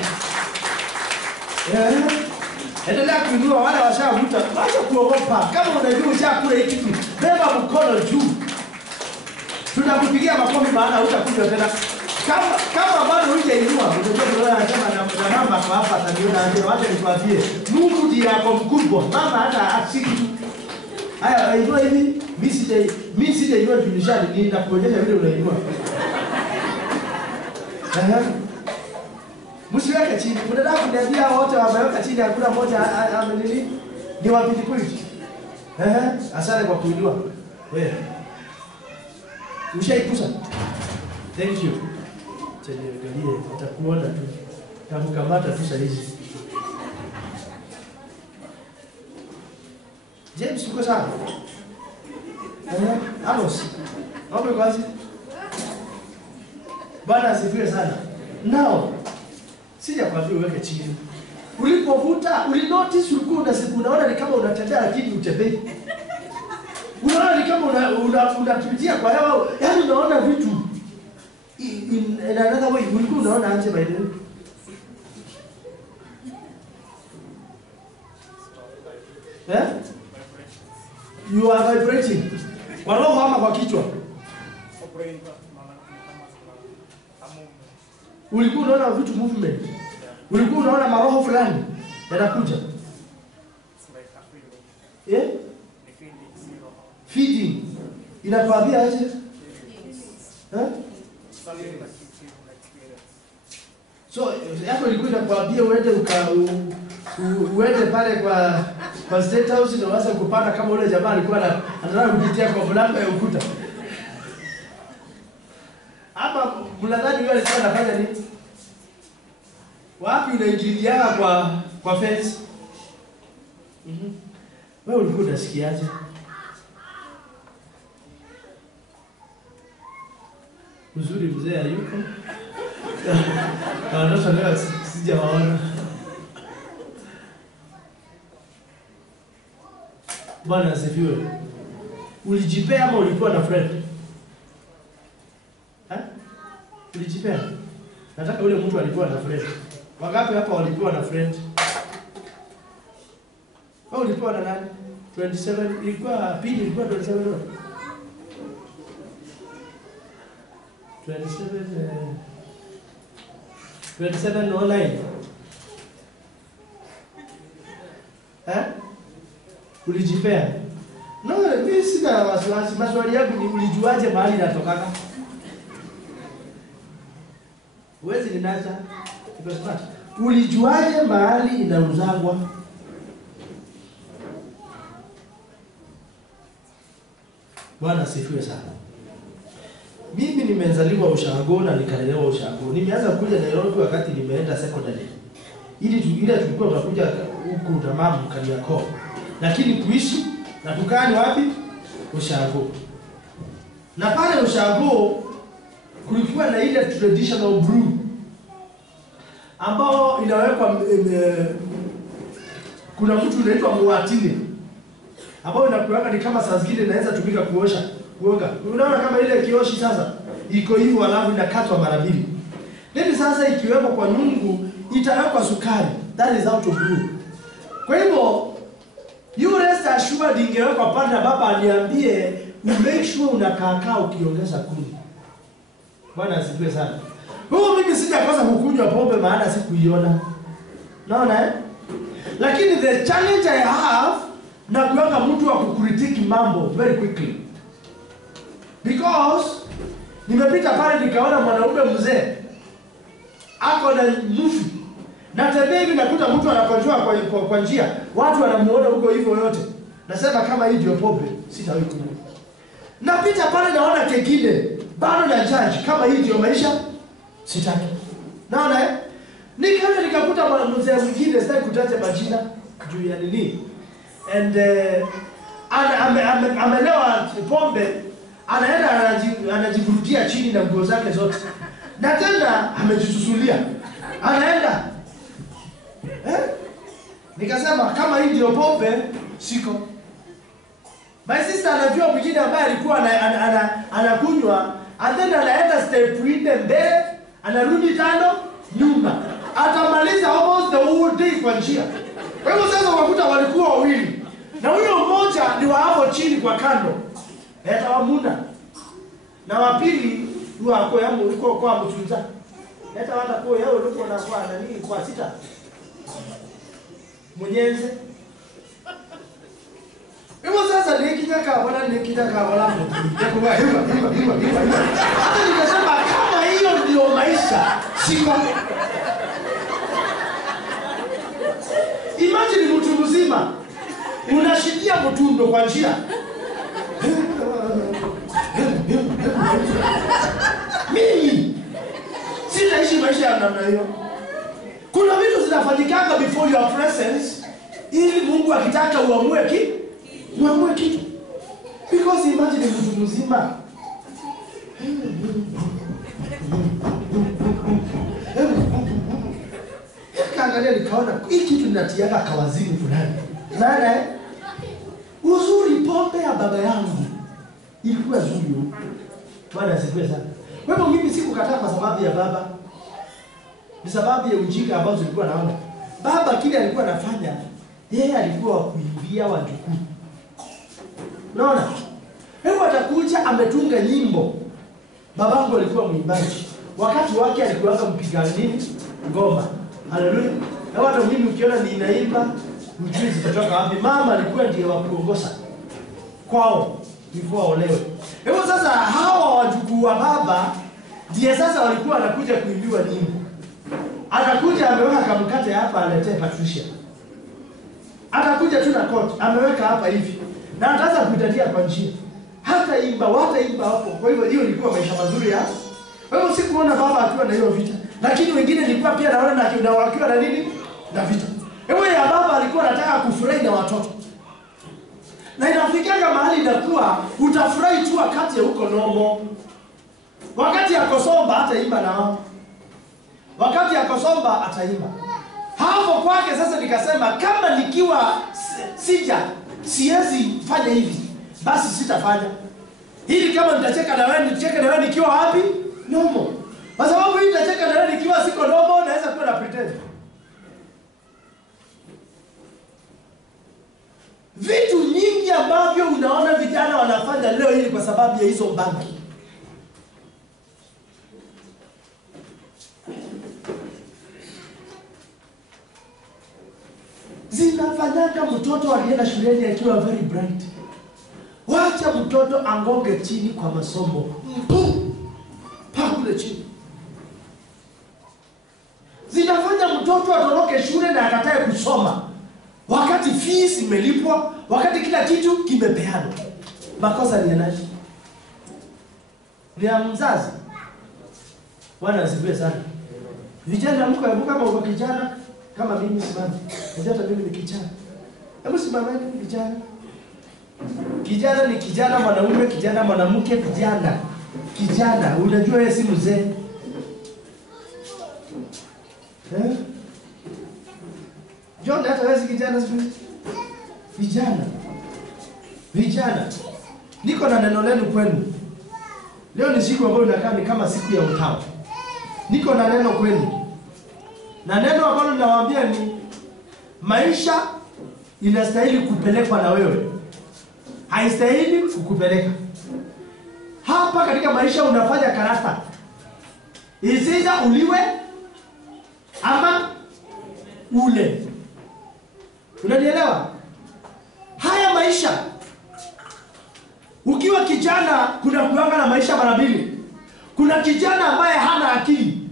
Endelea kuinua wale washavuta. Acha kuogopa. Kama unajua ushakula hiki kitu, beba mkono juu. Tunakupigia makofi maana hutakuja tena. Kama bado hujainua, unajua anasema na mama kwa hapa ataniona aje, wacha nikwambie. Mungu ndiye yako mkubwa. Mama hata asiki. Haya, inua hivi. Mimi sijainua tunishani, ninakuonyesha vile unainua. Msiweke chini. Mnataka kuniambia wote wameweka chini hakuna mmoja amenini? Ni wapi kweli? Asante kwa kuinua. Wewe. Ushaikusa. Thank you. Angalie, utakuona tu. Takukamata tu saa hizi. James uko sawa? Amos. Hapo kwaje? Bwana asifiwe sana. Now, sija kwambia uweke chini. Ulipovuta, ulinotice ulikuwa unaona ni kama unatembea lakini utembei. Unaona ni kama unapitia kwa hewa, yaani unaona vitu. In another way, ulikuwa unaona aje by the way? You are vibrating. Kwa roho ama kwa kichwa? Ulikuwa unaona vitu movement. Ulikuwa unaona maroho fulani yanakuja. Feeding. Inakwambia aje? So, yako ilikuwa inakwambia uende pale kwa State House na waanze kupanda kama ule jamaa alikuwa anataka kupitia kwa mlango ya ukuta. Hapa mladhani yule alikuwa anafanya nini? Wapi unaingiliana kwa fence? Wewe ulikuwa unasikiaje? Uzuri mzee hayuko. Ndio leo sijawaona. Bwana asifiwe. Ulijipea ama ulikuwa na friend? Ulijipea? Nataka ule mtu alikuwa na friend. Wangapi hapa walikuwa na friend? Wewe ulikuwa na nani? 27 ilikuwa pili ilikuwa 27 no? 27 online. Ulijipea? No, mimi sina wasiwasi. Maswali yangu ni ulijuaje mahali natokaka? Uwezi ninacha. Ulijuaje mahali inauzagwa? Bwana asifiwe sana. Mimi nimezaliwa Ushago na nikalelewa Ushago. Nimeanza kuja Nairobi wakati nimeenda secondary. Ili tulikuwa tunakuja huku na mama Kariakoo. Lakini kuishi na tukaa ni wapi? Ushago. Na pale Ushago kulikuwa na ile traditional brew ambao inawekwa kuna mtu anaitwa muatini ambao inakuweka ni kama saa zingine inaweza tumika kuoga. Unaona kama ile kioshi sasa iko hivyo alafu inakatwa mara mbili. Nini sasa ikiwekwa kwa nyungu itawekwa sukari. That is how to brew. Kwa hivyo you rest assured ingewekwa panda baba aniambie make sure unakaa ukiongeza kuni. Bwana asifiwe sana. Mimi sijakosa kukunywa pombe maana sikuiona. Naona Lakini the challenge I have na kuweka mtu wa kukritiki mambo very quickly. Because nimepita pale nikaona mwanaume mzee ako na mufi Natembea hivi nakuta mtu anakonjoa kwa njia. Watu wanamuona huko hivyo yote. Nasema kama hii ndio pombe, sitawahi kunywa. Napita pale naona kingine, bado na judge kama hii ndio maisha, sitaki. Naona nikaenda nikakuta mzee mwingine, sitaki kutaja majina juu ya nini. And amelewa pombe, anaenda anajivurutia chini na nguo zake zote. Na tena amejisusulia. Anaenda. Nikasema kama hii ndio pombe, siko. My sister anajua mwingine ambaye alikuwa anakunywa, and then anaenda step 4 mbele, anarudi 5 nyuma. Atamaliza almost the whole day kwa njia. Kwa hivyo sasa wakuta walikuwa wawili. Na huyo mmoja ni wa hapo chini kwa kando. Atawamuna. Na wa pili huwa kwa yangu uko kwa mtunza. Hata hata kwa yao uliko na kwa nani kwa sita. Mwenyenze. Hivyo sasa nikijaka wala Nikuwa hiwa. Hata nikasema kama hiyo ndio maisha, siko. Imagine mtu mzima unashikia mtundo kwa njia. Mimi sitaishi maisha ya namna hiyo. Kuna vitu zinafanyikanga before your presence ili Mungu akitaka uamue kitu. Because imagine mtu mzima kaangalia nikaona hii kitu ninatiaka kawazimu fulani. Maana uzuri pombe ya baba yangu ilikuwa zuri. Bwana asifiwe sana. Kwa hivyo mimi sikukataa kwa sababu ya baba. Ni sababu ya ujinga ambao tulikuwa naona. Baba kile alikuwa anafanya, yeye alikuwa kuimbia wajukuu. Unaona? Hebu atakuja ametunga nyimbo. Babangu alikuwa mwimbaji. Wakati wake alikuwa mpiga nini? Ngoma. Haleluya. Na hata mimi ukiona ninaimba, mjui zitatoka wapi. Mama alikuwa ndiye wa kuongoza kwao before olewe. Hebu sasa hawa wajukuu wa baba ndiye sasa walikuwa wanakuja kuimbiwa nyimbo. Atakuja ameweka kamkate hapa aletee Patricia. Atakuja tu na koti, ameweka hapa hivi. Na ataanza kuitatia kwa njia. Hata imba hapo. Kwa hivyo hiyo ilikuwa maisha mazuri ya. Kwa hivyo sikuona baba akiwa na hiyo vita. Lakini wengine nilikuwa pia naona na wakiwa na nini? Na vita. Hebu ya baba alikuwa anataka kufurahi na watoto. Na inafikanga mahali inakuwa utafurahi tu wakati uko nomo. Wakati akosomba hata imba na wao. Wakati akosomba ataimba. Hapo kwake sasa nikasema kama nikiwa siwezi fanya hivi, basi sitafanya. Hili kama nitacheka na wewe, nicheke na wewe nikiwa wapi? Nomo. Kwa sababu hii nitacheka na wewe nikiwa siko nomo, naweza kuwa na pretend. Vitu nyingi ambavyo unaona vijana wanafanya leo hili kwa sababu ya hizo bangi. Zinafanyaka mtoto alienda shuleni akiwa very bright. Wacha mtoto angonge chini kwa masomo. Pakule chini. Zinafanya mtoto atoroke shule na akatae kusoma. Wakati fees imelipwa, wakati kila kitu kimepeanwa. Makosa ni ya nani? Ni ya mzazi. Bwana asifiwe sana. Vijana mko kama uko kijana kama mimi simama. Hata mimi ni kijana. Hebu simameni vijana. Kijana ni kijana mwanaume, kijana mwanamke, kijana. Kijana, unajua yeye si mzee. John hata wewe kijana siku. Vijana. Niko na neno lenu kwenu. Leo ni siku ambayo inakaa ni kama siku ya utawa. Niko na neno kwenu. Na neno ambalo ninawaambia ni maisha inastahili kupelekwa na wewe. Haistahili kukupeleka. Hapa katika maisha unafanya karata. Isiza uliwe ama ule. Unanielewa? Haya maisha. Ukiwa kijana kuna kuanga na maisha mara mbili. Kuna kijana ambaye hana akili.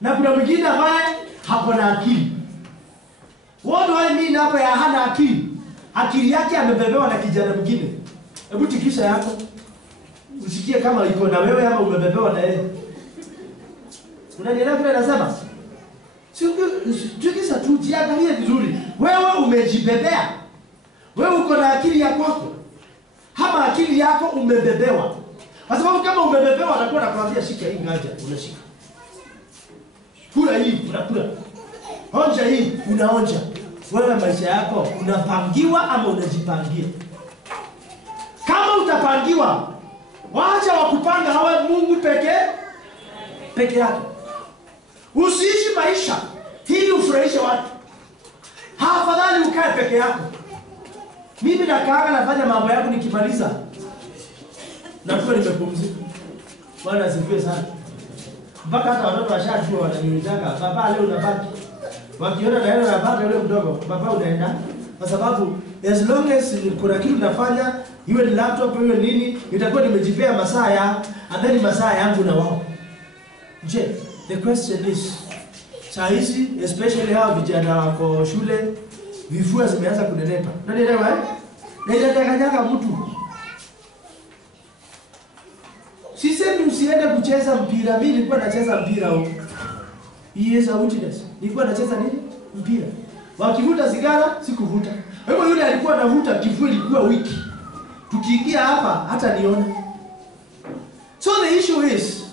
Na kuna mwingine ambaye hapo na akili. What do I mean hapa ya hana akili? Akili yake amebebewa na kijana mwingine. Hebu tikisha yako. Usikie kama iko na wewe ama umebebewa na yeye. Unanielewa kile nasema? Tikisha tu, jiangalie vizuri. Wewe umejibebea. Wewe uko na akili ya kwako. Hama akili yako umebebewa. Kwa sababu kama umebebewa anakuwa anakuambia shika hii nganja, unashika. Kula hii, unakula. Onja hii, unaonja. Wewe maisha yako unapangiwa ama unajipangia? Kama utapangiwa, waacha wakupanga hawa Mungu peke yake. Usiishi maisha ili ufurahishe watu. Afadhali ukae peke yako. Mimi nakaaga nafanya mambo yangu nikimaliza. Nakuwa nimepumzika. Bwana asifiwe sana. Mpaka hata watoto washajua wananiulizaga, baba leo unabaki. Wakiona naenda napata yule mdogo, baba unaenda. Kwa sababu as long as kuna kitu nafanya, iwe ni laptop iwe nini, nitakuwa nimejipea masaa ya adhani masaa yangu na wao. Je, the question is, saa hizi especially hao vijana wako shule, vifua zimeanza kunenepa. Unanielewa eh? Na inatakanyaka mtu. Sisemi usiende kucheza mpira. Mimi nilikuwa nacheza mpira huko. He is a witness. Nilikuwa nacheza nini? Mpira. Wakivuta sigara, sikuvuta. Kwa hivyo yule alikuwa anavuta, kifua ilikuwa wiki. Tukiingia hapa hata niona. So the issue is,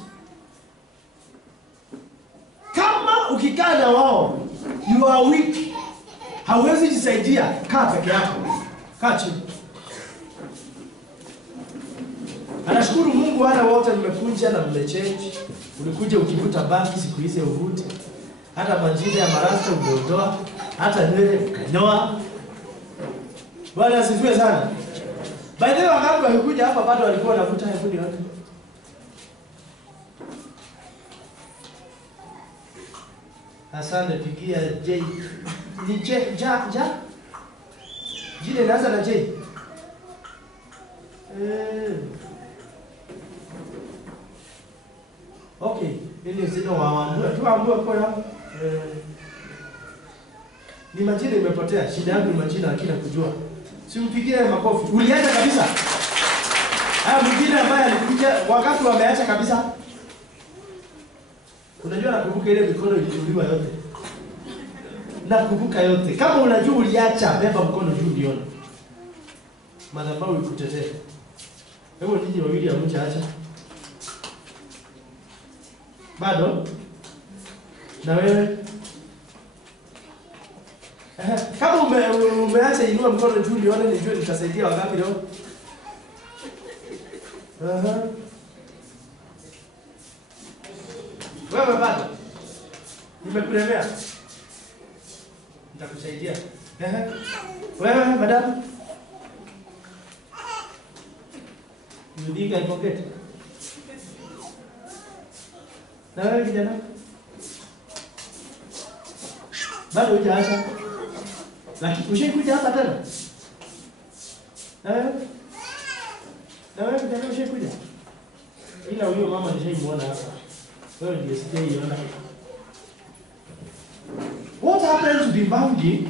kama ukikaa na wao, you are weak. Hauwezi jisaidia, kaa peke yako. Kaa chini. Anashukuru Mungu wale wote mmekuja na mmechange. Ulikuja ukivuta bangi, siku hizi uvute. Hata majina ya marasta umeondoa, hata nywele ukanyoa. Bwana asifiwe sana. By the way, wakati walikuja hapa bado walikuwa wanavuta hebu nione. Asante pigia J. Ni ja. Jina inaanza na J. Okay, ili sio waambie. Tuambie kwa hapo. Ni majina imepotea. Shida yangu ni majina lakini nakujua. Simpigie makofi. Uliacha kabisa. Haya mwingine ambaye alikuja wakati wameacha kabisa. Unajua nakumbuka ile mikono ilichuliwa yote. Nakumbuka yote. Kama unajua uliacha, beba mkono juu nione. Madhabahu ikutetee. Hebu nyinyi wawili hamjaacha. Bado? Na wewe? Kama umeacha inua mkono juu nione nijue nitasaidia wangapi leo. Wewe bado? Nimekulemea. Nitakusaidia. Wewe madam? You think I forget? Na wewe kijana? Bado hujaacha? Lakini ushaikuja hapa tena? Na wewe kijana ushaikuja? Ila huyo mama nishaimuona hapa. Wewe ndiye sijaiona. What happened to the bangi?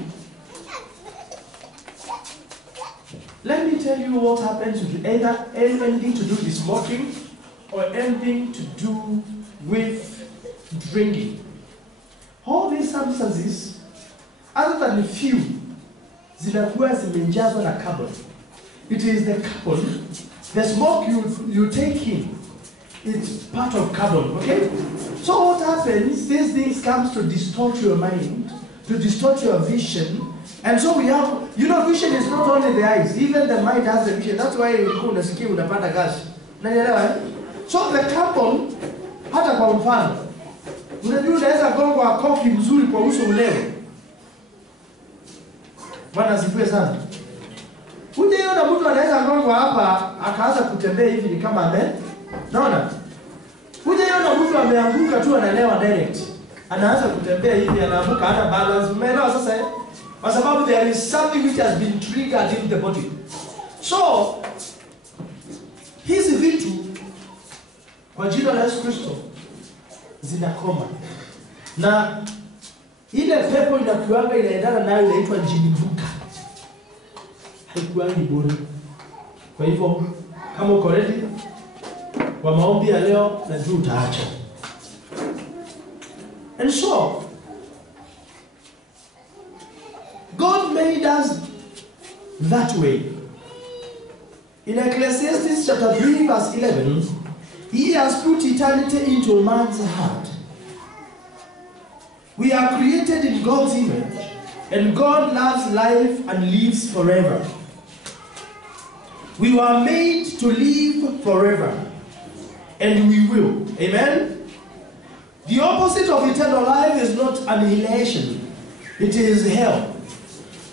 Let me tell you what happens to either anything to do with smoking or anything to do with drinking. All these substances, other than a few, zinakuwa zimejazwa na carbon. It is the carbon. The smoke you take in, it's part of carbon, okay? So what happens, these things comes to distort your mind, to distort your vision. And so we have, you know, vision is not only the eyes, even the mind has the vision. That's why unasikia unapata gas. Unanielewa eh? So the carbon, hata kwa mfano, unajua unaweza gongwa kofi mzuri kwa uso ulewe. Bwana asifiwe sana. Hujaona mtu anaweza gongwa hapa akaanza kutembea hivi ni kama naona. Hujaona mtu ameanguka tu analewa direct. Anaanza kutembea hivi anaanguka hana balance. Umeelewa sasa eh? Kwa sababu there is something which has been triggered in the body. So, hizi vitu kwa jina la Yesu Kristo zinakoma. Na Ile pepo inakuanga inaendana nayo inaitwa njinibuka. Haikuangi bure. Kwa hivyo kama uko ready kwa maombi ya leo na juu utaacha. And so God made us that way. In Ecclesiastes chapter 3 verse 11, He has put eternity into man's heart. We are created in God's image, and God loves life and lives forever. We were made to live forever, and we will. Amen? The opposite of eternal life is not annihilation, it is hell.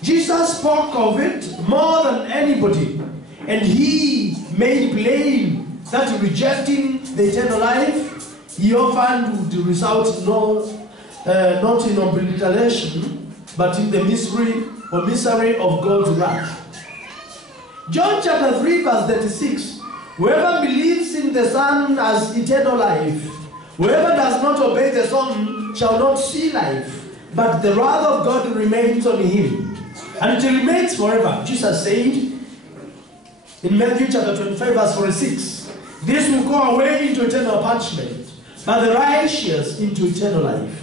Jesus spoke of it more than anybody, and He made plain that rejecting the eternal life He often would result not in obliteration, but in the misery of God's wrath. John chapter 3 verse 36, whoever believes in the Son has eternal life. Whoever does not obey the Son shall not see life, but the wrath of God remains on him. And it remains forever. Jesus said in Matthew chapter 25 verse 46, this will go away into eternal punishment, but the righteous into eternal life.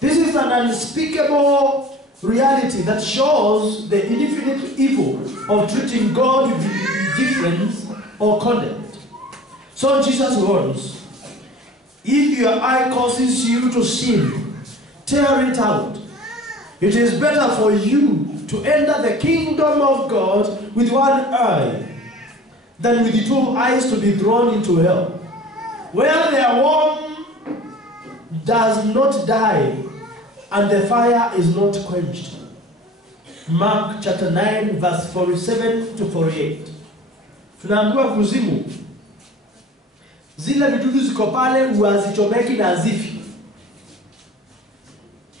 This is an unspeakable reality that shows the infinite evil of treating God with indifference or contempt. So Jesus warns, if your eye causes you to sin, tear it out. It is better for you to enter the kingdom of God with one eye than with 2 eyes to be thrown into hell, where their worm does not die and the fire is not quenched. Mark chapter 9 verse 47 to 48. Tunaambiwa kuzimu, zile vidudu ziko pale huazichomeki na azifi.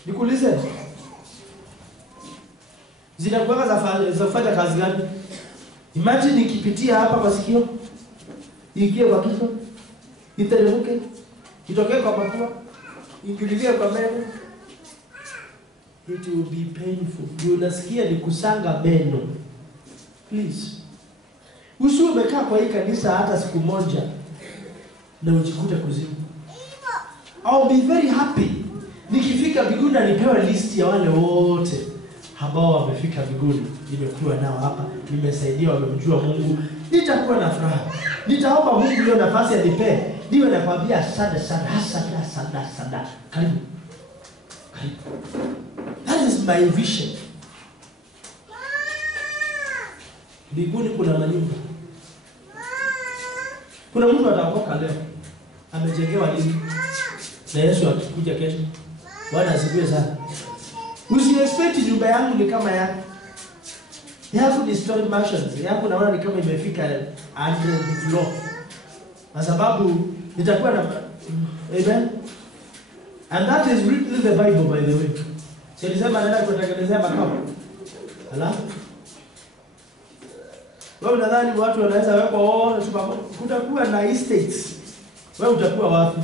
Nikuulize, zinakuwa zafanya kazi gani? Imagine nikipitia hapa kwa sikio, ingie kwa kichwa, iteremke, itokee kwa mapua, ingililie kwa meno. It will be painful. Unasikia ni kusanga meno. Please. Usiwe umekaa kwa hii kanisa hata siku moja na ujikute kuzimu. I'll be very happy nikifika mbinguni na nipewa list ya wale wote ambao wamefika mbinguni. Nimekuwa nao hapa, nimesaidia, wamemjua Mungu. Nitakuwa na furaha. Nitaomba Mungu leo nafasi anipe. Niwe nakwambia asante sana, asante. Karibu. That is my vision. Mbinguni kuna manyumba. Kuna mtu ataokoka leo, amejengewa nini? Na Yesu akikuja kesho, Bwana asifiwe sana. Usiexpect nyumba yangu ni kama yako. Yangu ni story mansions. Yangu naona ni kama imefika 100 floor. Kwa sababu nitakuwa na amen. And that is written in the Bible, by the way. Silisema nenda kutengenezea makao. Ala? Wewe unadhani watu wanaweza wekwa wote kutakuwa na estates. Wewe utakuwa wapi?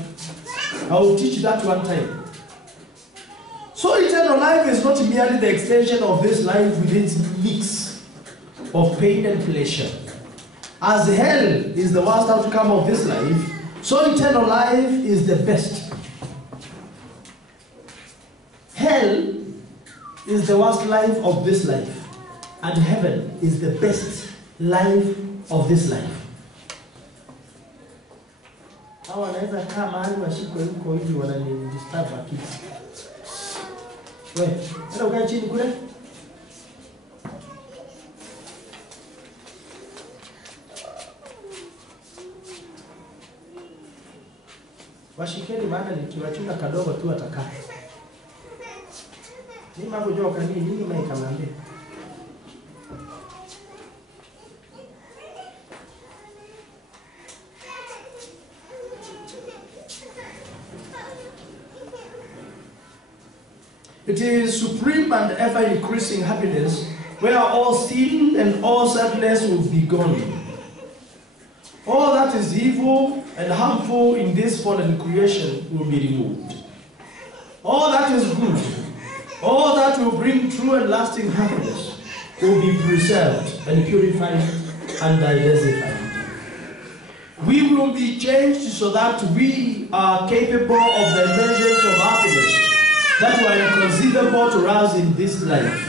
I will teach that one time. So eternal life is not merely the extension of this life with its mix of pain and pleasure. As hell is the worst outcome of this life, so eternal life is the best. Hell is the worst life of this life, and heaven is the best life of this life. Hawa wanaweza kaa mahali washikwe huko hivi wananidisturb akili. Wewe, nenda ukae chini kule. Washikeni maana nikiwachuna kadogo tu atakaa. Ni mambo jua kanini nini maikamwambia. It is supreme and ever-increasing happiness where all sin and all sadness will be gone. All that is evil and harmful in this fallen creation will be removed. All that is good all that will bring true and lasting happiness will be preserved and purified and diversified. We will be changed so that we are capable of dimensions of happiness that were inconceivable to us in this life.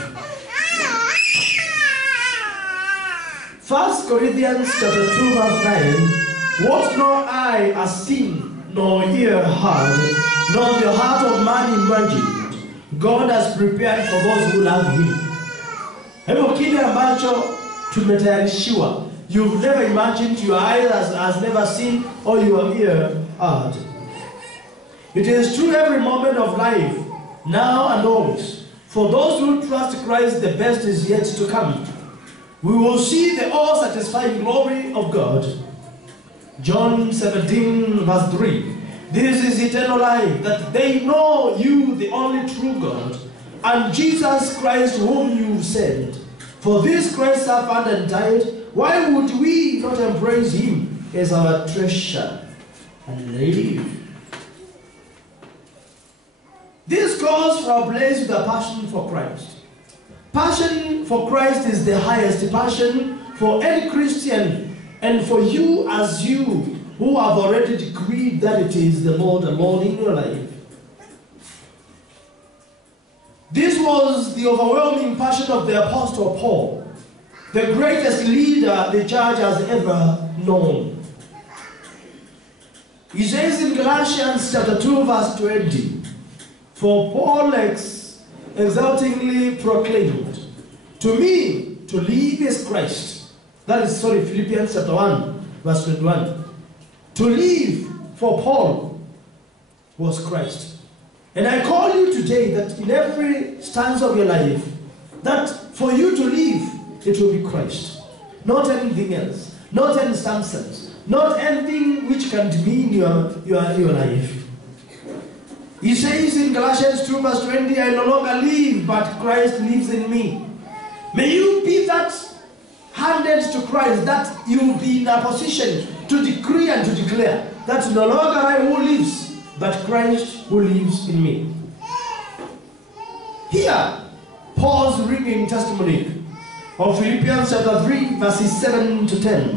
1 Corinthians chapter 2 verse 9, what nor eye has seen, nor ear heard, nor the heart of man imagined, God has prepared for those who love Him. Hivyo kile ambacho tumetayarishiwa, you've never imagined, your eye has never seen, or your ear heard. It is true every moment of life, now and always. For those who trust Christ, the best is yet to come. We will see the all-satisfying glory of God. John 17 verse 3. This is eternal life, that they know you, the only true God, and Jesus Christ whom you sent. For this Christ suffered and died. Why would we not embrace Him as our treasure and live? This calls for a place with a passion for Christ. Passion for Christ is the highest passion for any Christian, and for you as you who have already decreed that it is the Lord alone in your life. This was the overwhelming passion of the Apostle Paul, the greatest leader the church has ever known. He says in Galatians chapter 2 verse 20, for Paul exultingly proclaimed, to me to live is Christ. That is, Philippians chapter 1 verse 21. To live for Paul was Christ. And I call you today that in every stance of your life, that for you to live, it will be Christ. Not anything else. Not any substance. Not anything which can demean your life. He says in Galatians 2 verse 20, I no longer live, but Christ lives in me. May you be that handed to Christ, that you will be in a position to decree and to declare that no longer I who lives, but Christ who lives in me. Here, Paul's ringing testimony of Philippians chapter 3 verses 7 to 10.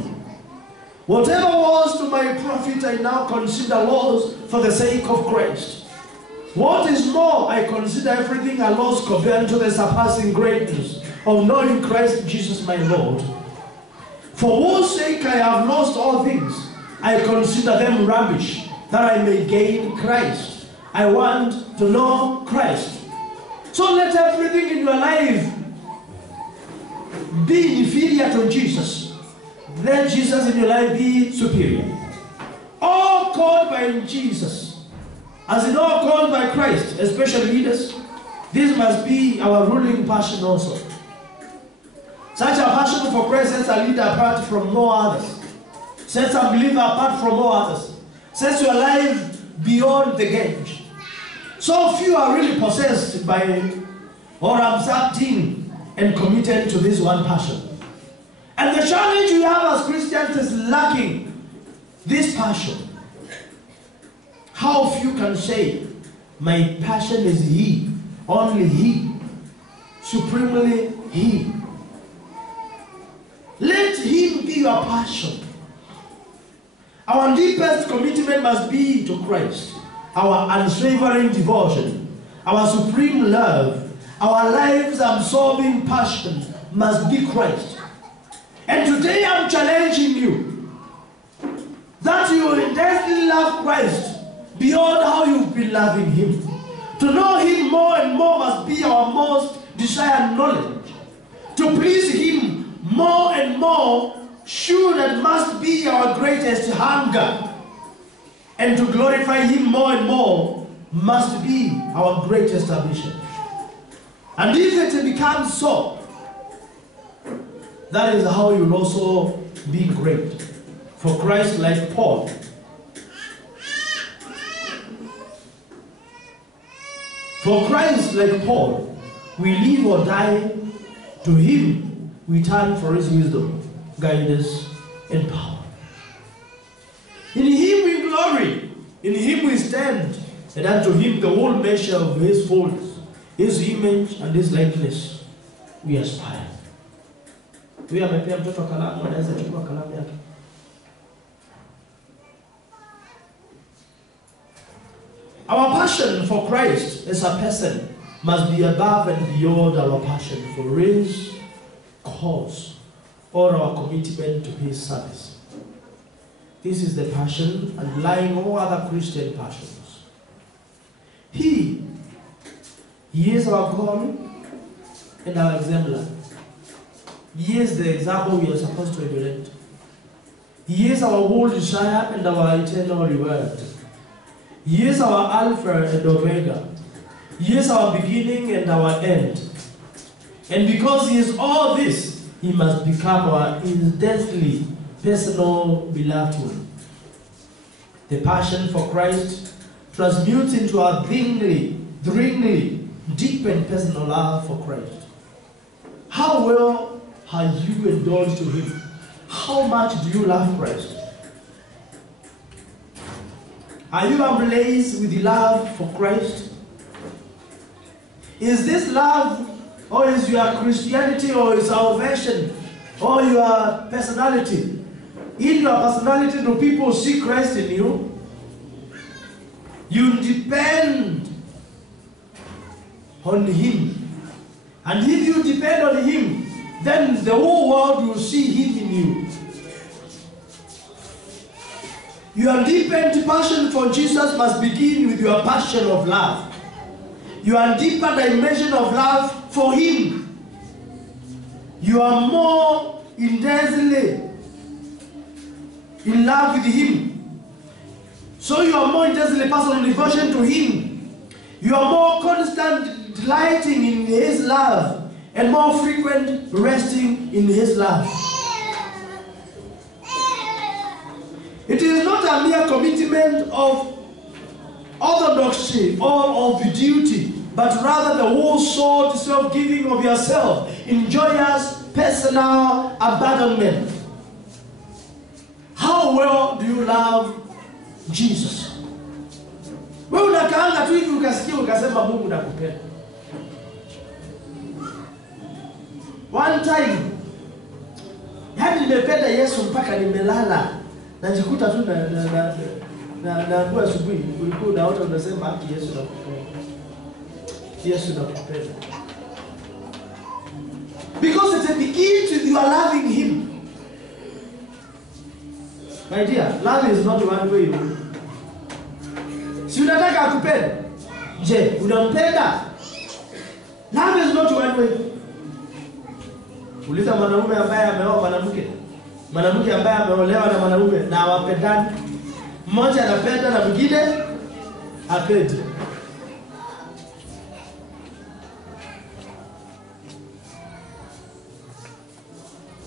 Whatever was to my profit I now consider loss for the sake of Christ. What is more, I consider everything a loss compared to the surpassing greatness of knowing Christ Jesus my Lord. For whose sake I have lost all things, I consider them rubbish, that I may gain Christ. I want to know Christ. So let everything in your life be inferior to Jesus. Let Jesus in your life be superior. All called by Jesus, as in all called by Christ, especially leaders, this must be our ruling passion also. Such a passion for Christ sets a leader apart from no others. Sets a believer apart from all others. Sets your life beyond the gauge. So few are really possessed by or absorbed in and committed to this one passion. And the challenge we have as Christians is lacking this passion. How few can say, my passion is He, only He, supremely He. Let Him be your passion. Our deepest commitment must be to Christ. Our unswavering devotion, our supreme love, our lives absorbing passion must be Christ. And today I'm challenging you that you intensely love Christ beyond how you've been loving Him. To know Him more and more must be our most desired knowledge. To please Him more and more should and must be our greatest hunger. And to glorify Him more and more must be our greatest ambition. And if it becomes so, that is how you will also be great. For Christ, like Paul, we live or die. To Him we turn for His wisdom, guidance, and power. In Him we glory, in Him we stand, and unto Him the whole measure of His fullness. His image and His likeness we aspire. Huyu amepea mtoto kalamu, anaweza chukua kalamu yake. Our passion for Christ as a person must be above and beyond our passion for His cause or our commitment to His service. This is the passion underlying all other Christian passions. He is our goal and our exemplar. He is the example we are supposed to emulate. He is our whole desire and our eternal reward. He is our Alpha and Omega. He is our beginning and our end. And because He is all this, He must become our intensely personal beloved one. The passion for Christ transmutes into a dringly, deep and personal love for Christ. How well are you indulged to Him? How much do you love Christ? Are you ablaze with the love for Christ? Is this love, or is your Christianity, or your salvation, or your personality? In your personality, do people see Christ in you? You depend on Him. And if you depend on Him, then the whole world will see Him in you. Your deepened passion for Jesus must begin with your passion of love. Your deeper dimension of love for Him. You are more intensely in love with Him. So you are more intensely personal devotion to Him. You are more constant delighting in His love and more frequent resting in His love. It is not a mere commitment of orthodoxy or of duty, but rather the whole soul self-giving of yourself in joyous personal abandonment. How well do you love Jesus? Wewe unakaanga tu hivi ukasikia ukasema Mungu nakupenda. One time, yani nimependa Yesu mpaka nimelala. Najikuta tu na asubuhi ulikuwa unaota unasema haki Yesu nakupenda. Yesu nakupenda. Because it begins with you are loving Him. My dear, love is not one way. Si unataka akupende? Je, unampenda? Love is not one way. Uliza mwanaume ambaye ameoa mwanamke. Mwanamke ambaye ameolewa na mwanaume na hawapendani. Mmoja anapenda na mwingine hapendi.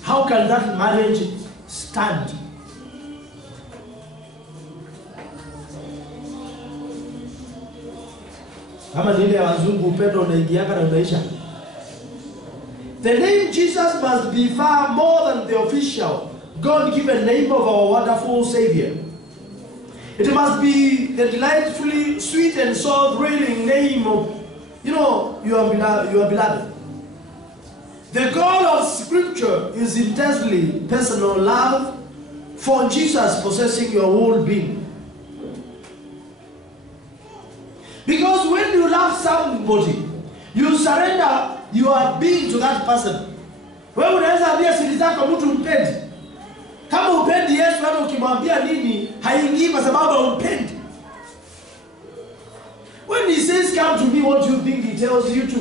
How can that marriage stand? Kama ni ile ya wazungu upendo unaingiaka na unaisha. The name Jesus must be far more than the official God-given name of our wonderful Savior. It must be the delightfully sweet and soul-thrilling name of, your beloved. The goal of Scripture is intensely personal love for Jesus possessing your whole being. Because when you love somebody, you surrender your being to that person. Wewe unaweza ambia siri zako mtu mpendi. Kama upendi Yesu hata ukimwambia nini haingii kwa sababu umpendi. When He says come to me, what do you think He tells you to?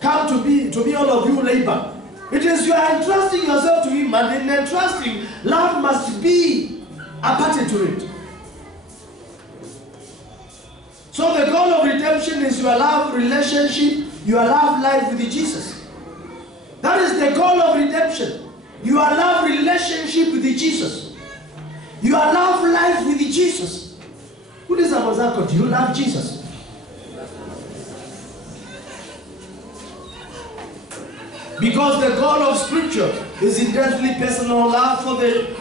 Come to me all of you labor. It is you are entrusting yourself to Him, and in entrusting, love must be a party to it. So the goal of redemption is your love relationship, your love life with Jesus. That is the goal of redemption. Your love relationship with Jesus. Your love life with Jesus. Uliza mwenzako, do you love Jesus? Because the goal of Scripture is intensely personal love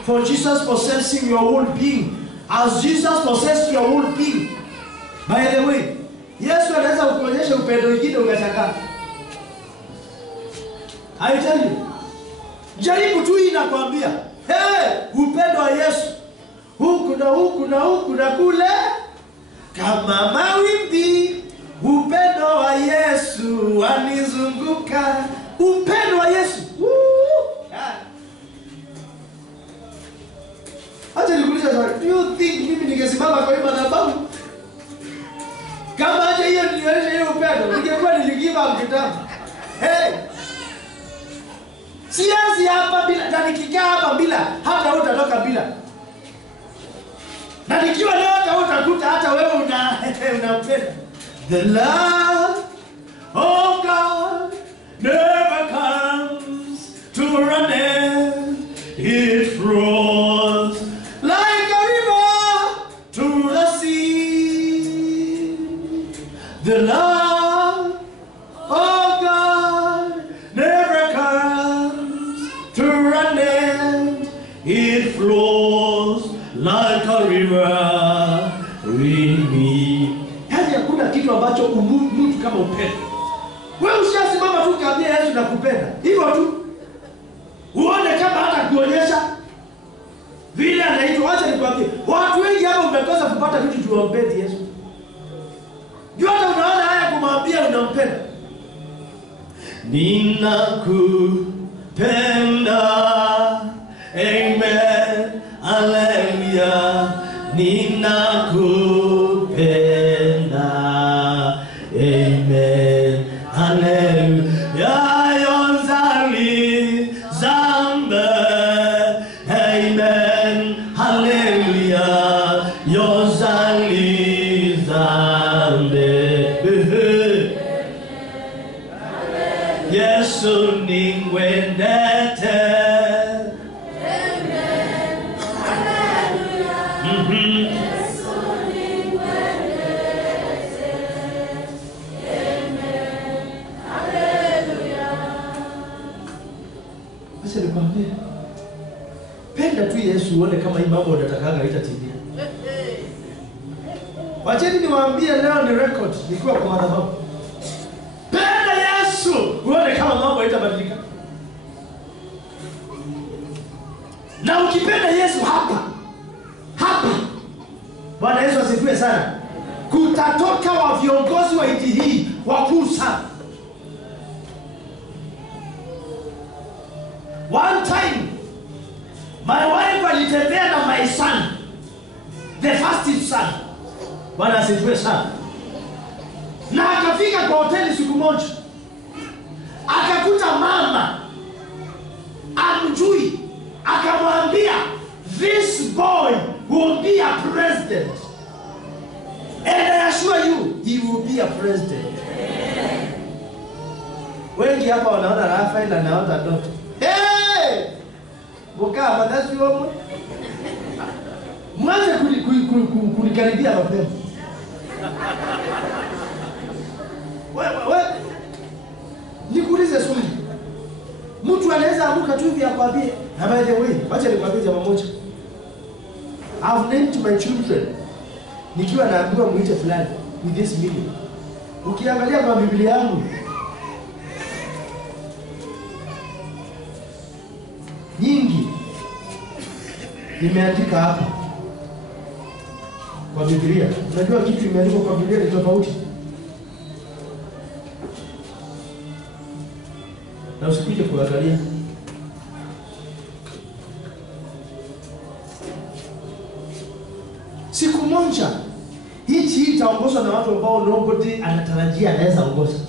for Jesus possessing your whole being. As Jesus possessed your whole being. By the way, Yesu anaweza kukuonyesha upendo mwingine unashangaa. I tell you. Jaribu tu hii nakwambia. Upendo wa Yesu. Huku na huku na huku na kule. Kama mawimbi. Upendo wa Yesu wanizunguka. Upendo wa Yesu. Acha nikuulize swali. Do you think mimi ningesimama kwa hii madhabahu? Kama aje hiyo nionyeshe hiyo upendo, ningekuwa niligiva mkitabu. Siasi hapa bila, na nikikaa hapa bila, hata wewe utatoka bila. Na nikiwa leo hata utakuta hata wewe unapenda. The love of God never comes to an end. It flows like a river to the sea. The love of God never comes to an end. It flows like a river in me. Yaani hakuna kitu ambacho mtu kama upendo. Wewe ushasimama tu kaambia Yesu nakupenda. Hivyo tu. Uone kama hata kuonyesha vile anaitwa. Acha nikwambie, watu wengi hapa mmekosa kupata vitu tuwampende Yesu. Jua hata unaona haya kumwambia unampenda. Ninakupenda. Amen. Hallelujah. Ninakupenda. Amen. Hallelujah. Yonzali zambe. Amen. Hallelujah. Yonzali zambe. Yesu ningwendete. Penda tu Yesu uone kama hii mambo unatakanga itatimia. Wacheni niwaambie leo ni record nikiwa kwa madhabahu. Penda Yesu uone kama mambo itabadilika. Na ukipenda Yesu hapa Bwana Yesu asifiwe sana. Kutatoka wa viongozi wa nchi hii wakuu sana. One time my wife alitembea na my son, the first son. Bwana asifiwe sana. Na akafika kwa hoteli siku moja. Akakuta mama amjui. Akamwambia, this boy will be a president. And I assure you, he will be a president. Wengi hapa wanaona Rafael na anaona ndoto. Boka madasi wao. Mwanze kunikaribia mapema. Wewe nikuulize swali. Mtu anaweza amuka tu hivi akwambie, na by the way, acha nikwambie jambo moja. I've named my children. Nikiwa naambiwa muite fulani with this meaning. Ukiangalia kwa Biblia yangu nyingi nimeandika hapa kwa Biblia. Unajua kitu imeandikwa kwa Biblia ni tofauti. Na usikuje kuangalia. Siku moja nchi itaongozwa na watu ambao nobody anatarajia anaweza ongoza.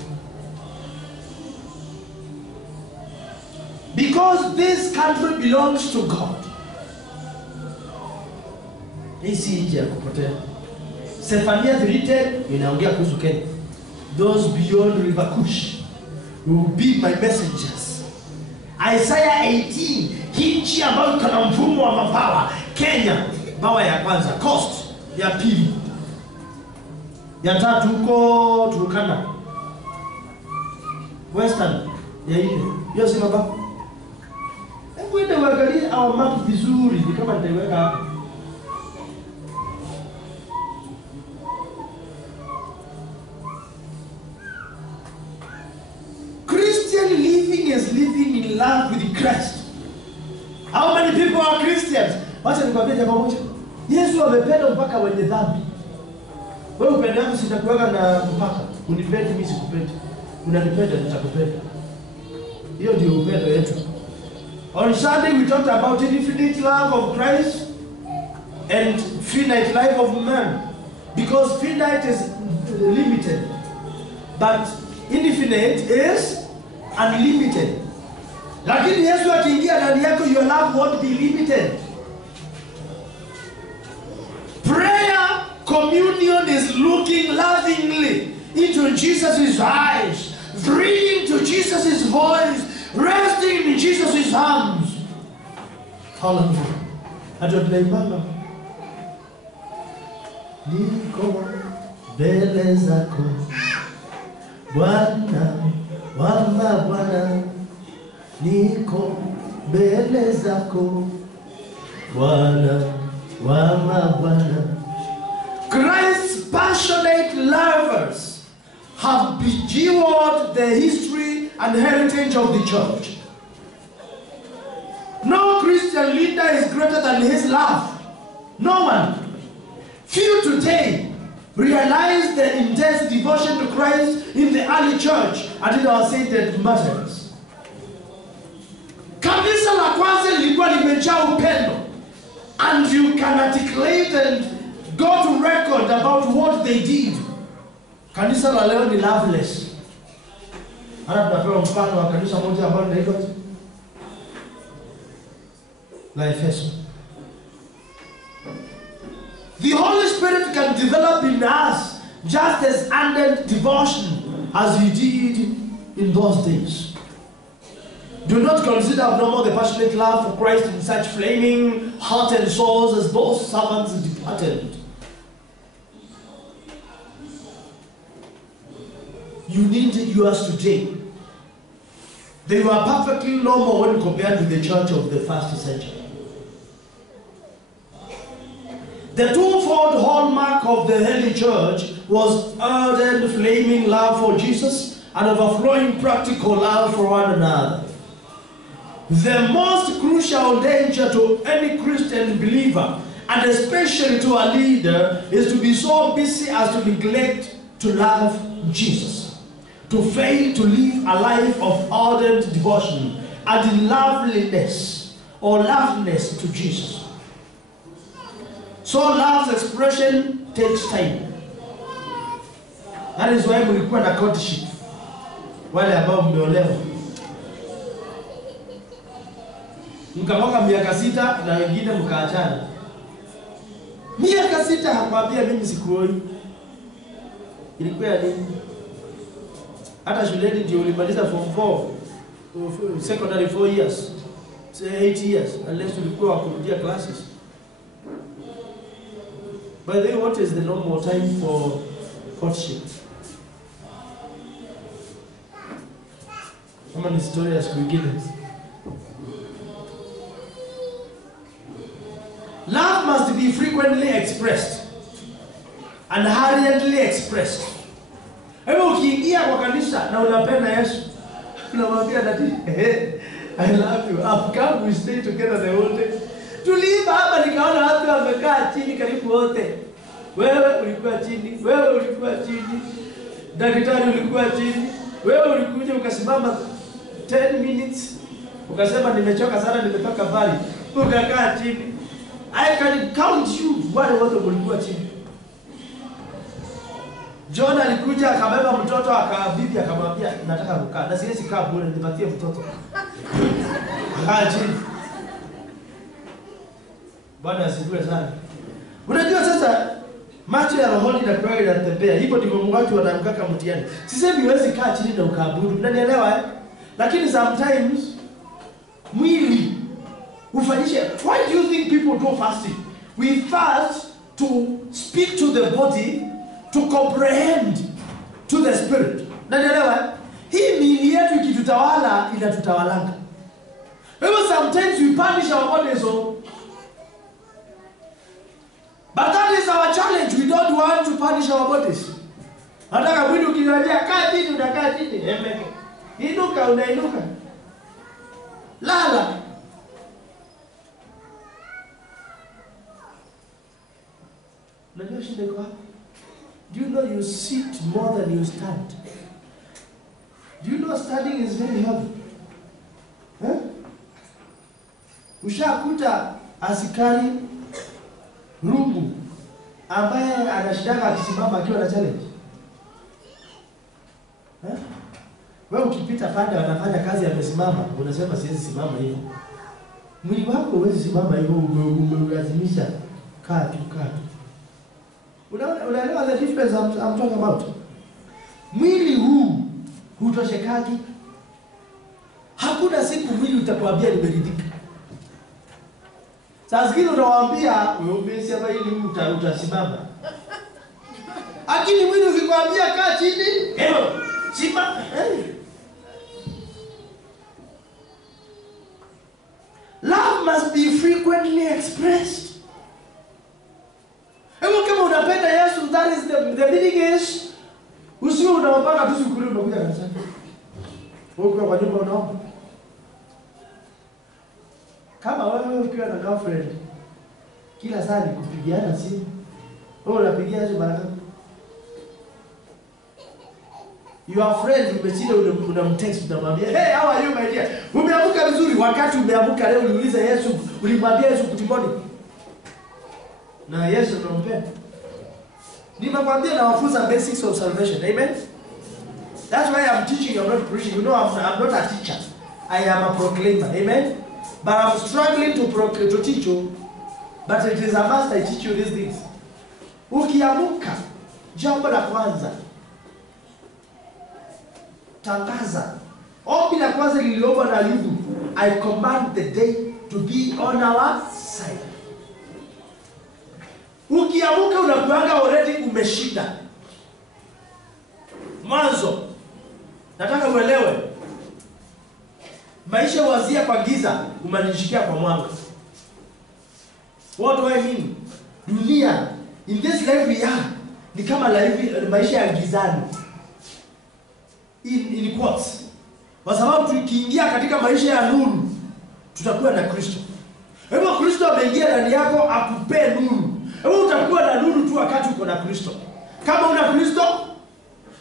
Because this country belongs to God. Hii nchi ya kupotea. Zephaniah 3:10 inaongea kuhusu Kenya. Those beyond River Kush will be my messengers. Isaiah 18, nchi ambayo kuna mfumo wa mabawa. Kenya, bawa ya kwanza, coast ya pili. Ya tatu huko Turkana. Western ya ile. Hiyo si mabawa. Hebu ende uangalie au map vizuri, ni kama nitaiweka hapa. many people are Christians. Wacha nikwambie jambo moja. Yesu amependa mpaka wenye dhambi. Wewe upendo wako sitakuweka na mpaka. Unipende mimi sikupendi. Unanipenda nitakupenda. Hiyo ndio upendo wetu. On Sunday we talked about the infinite love of Christ and finite life of man. Because finite is limited. But infinite is unlimited. Lakini Yesu akiingia ndani yako, your love won't be limited. Prayer communion is looking lovingly into Jesus' eyes, breathing to Jesus' voice, resting in Jesus' arms. Hallelujah. Hata tunaimba niko mbele zako Bwana wa mabwana, niko mbele zako Bwana wa mabwana. Christ's passionate lovers have bejeweled the history and heritage of the church. No Christian leader is greater than his love. No one. Few today realize the intense devotion to Christ in the early church and in our sainted martyrs. Kanisa la kwanza lilikuwa limejaa upendo, and you can articulate and go to record about what they did. Kanisa la leo ni loveless. Hata tunapewa mfano wa kanisa moja ambalo linaitwa la Efeso. The Holy Spirit can develop in us just as ardent devotion as He did in those days. Do not consider abnormal the passionate love for Christ in such flaming heart and souls as those servants departed. You need yours today. They were perfectly normal when compared to the church of the first century. The twofold hallmark of the early church was ardent, flaming love for Jesus and overflowing practical love for one another. The most crucial danger to any Christian believer, and especially to a leader, is to be so busy as to neglect to love Jesus, to fail to live a life of ardent devotion and loveliness or loveness to Jesus. So love's expression takes time. That is why mlikuwa na courtship, wale ambao mmeolewa. Mkamoka miaka 6 na wengine mkaachana. Miaka 6 hakwambia mimi sikuoi. Ilikuwa nini? Hata shuleni ndio ulimaliza form 4, secondary 4 years, 8 years, unless ulikuwa wakurudia classes. By the way, what is the normal time for courtship? Kama ni story ya siku nyingine. Love must be frequently expressed and hurriedly expressed. Hebu ukiingia kwa kanisa na unapenda Yesu, unamwambia dadi, I love you. I've come, we stay together the whole day. Tuliiba hapa nikaona watu wamekaa chini karibu wote. Wewe ulikuwa chini, wewe ulikuwa chini. Daktari ulikuwa chini. Wewe ulikuja ukasimama 10 minutes. Ukasema nimechoka sana, nimetoka mbali. Ukakaa chini. I can count you wale wote walikuwa chini. John alikuja akabeba mtoto akabibi akamwambia nataka kukaa. Na siwezi kaa bure, nipatie mtoto. Kaa chini. Bwana asifiwe sana. Unajua sasa macho ya rohoni na kweli yanatembea. Hivyo ndivyo watu wanamkaka mtihani. Sisemi huwezi kaa chini na ukaabudu. Unanielewa eh? Lakini sometimes mwili ufanyishe. Why do you think people do fasting? We fast to speak to the body, to comprehend to the spirit. Unanielewa eh? Hii miili yetu ikitutawala inatutawalanga. Even sometimes we punish our bodies. But that is our challenge. We don't want to punish our bodies. Nataka mwili ukiniambia kaa chini unakaa chini. Inuka unainuka. Lala. Unajua shida iko hapa? Do you know you sit more than you stand? Do you know standing is very heavy? Ushakuta askari rungu ambaye anashindana akisimama akiwa na challenge. Wewe ukipita pande wanafanya kazi amesimama, unasema siwezi simama hivyo. Mwili wako huwezi simama hivyo, umelazimisha kaa tu. Unaelewa the difference I'm talking about? Mwili huu hutoshekaki. Hakuna siku mwili utakwambia nimeridhika. Sasa zingine unawaambia wewe umesema hili utasimama. Lakini mwili ukikwambia kaa chini, simama. Love must be frequently expressed. Kama unapenda Yesu, that is the meaning is usio unaomba tu siku ile unakuja kanisani. Wewe kwa nyumba unaomba. Kama wewe ukiwa na girlfriend kila saa ni kupigiana simu. Wewe unapigia hizo baraka. Your friend umechile unamtext unamwambia, "Hey, how are you my dear? Umeamka vizuri?" Wakati umeamka leo uliuliza Yesu, ulimwambia Yesu kutimoni. Na Yesu anampenda. Nimekwambia na wafunza basics of salvation. Amen. That's why I'm teaching, I'm not preaching. You know I'm not a teacher. I am a proclaimer. Amen. But I'm struggling to teach you. But it is a must I teach you these things. Ukiamka, jambo la kwanza, tangaza. Ombi la kwanza liliombwa na Ayubu, I command the day to be on our side. Ukiamka unakuanga already umeshinda. Mwanzo, nataka uelewe. Maisha wazia kwa giza, umanishikia kwa mwanga. What do I mean? Dunia, in this life we are, ni kama maisha ya gizani. In quotes. Kwa sababu tukiingia katika maisha ya nuru, tutakuwa na Kristo. Hebu Kristo ameingia ndani yako akupe nuru. Hebu utakuwa na nuru tu wakati uko na Kristo. Kama una Kristo,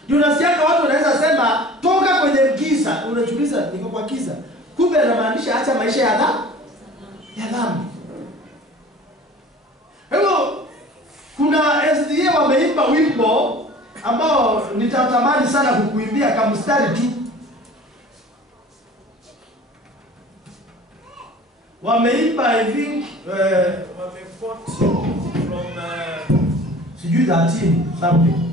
unasikia watu wanaweza sema toka kwenye giza, unajiuliza niko kwa giza. Kumbe anamaanisha acha maisha ya dhambi. Hebu kuna SDA wameimba wimbo ambao nitatamani sana kukuimbia kama mstari tu. Wameimba I think wameport from sijui 13 something.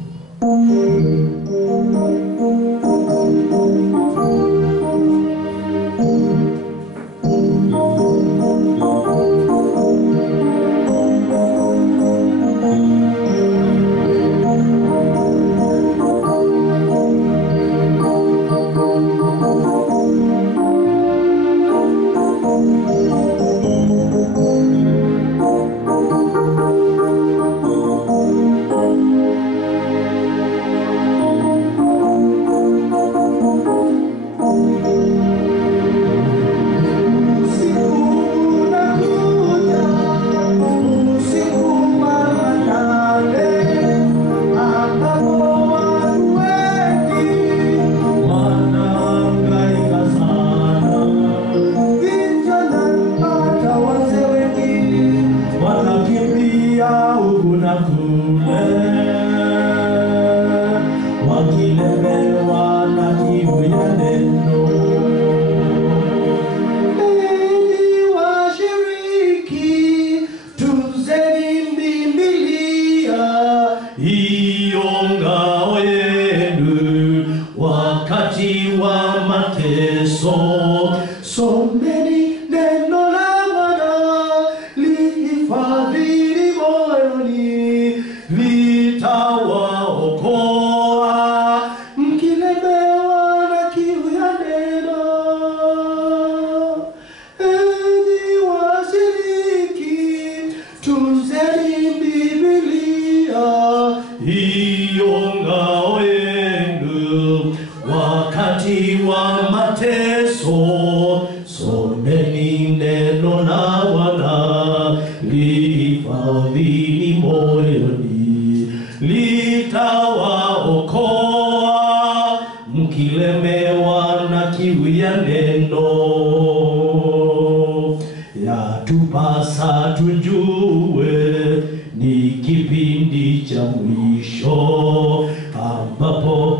sasa tujue ni kipindi cha mwisho ambapo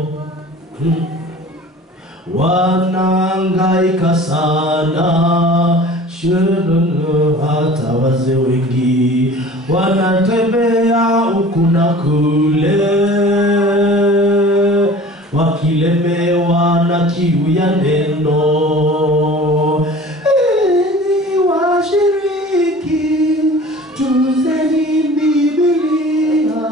wanahangaika sana, hata wazee wengi wanatembea huku na kule, wakilemewa na kiu ya neno. Enyi washiriki, tunzeni Biblia,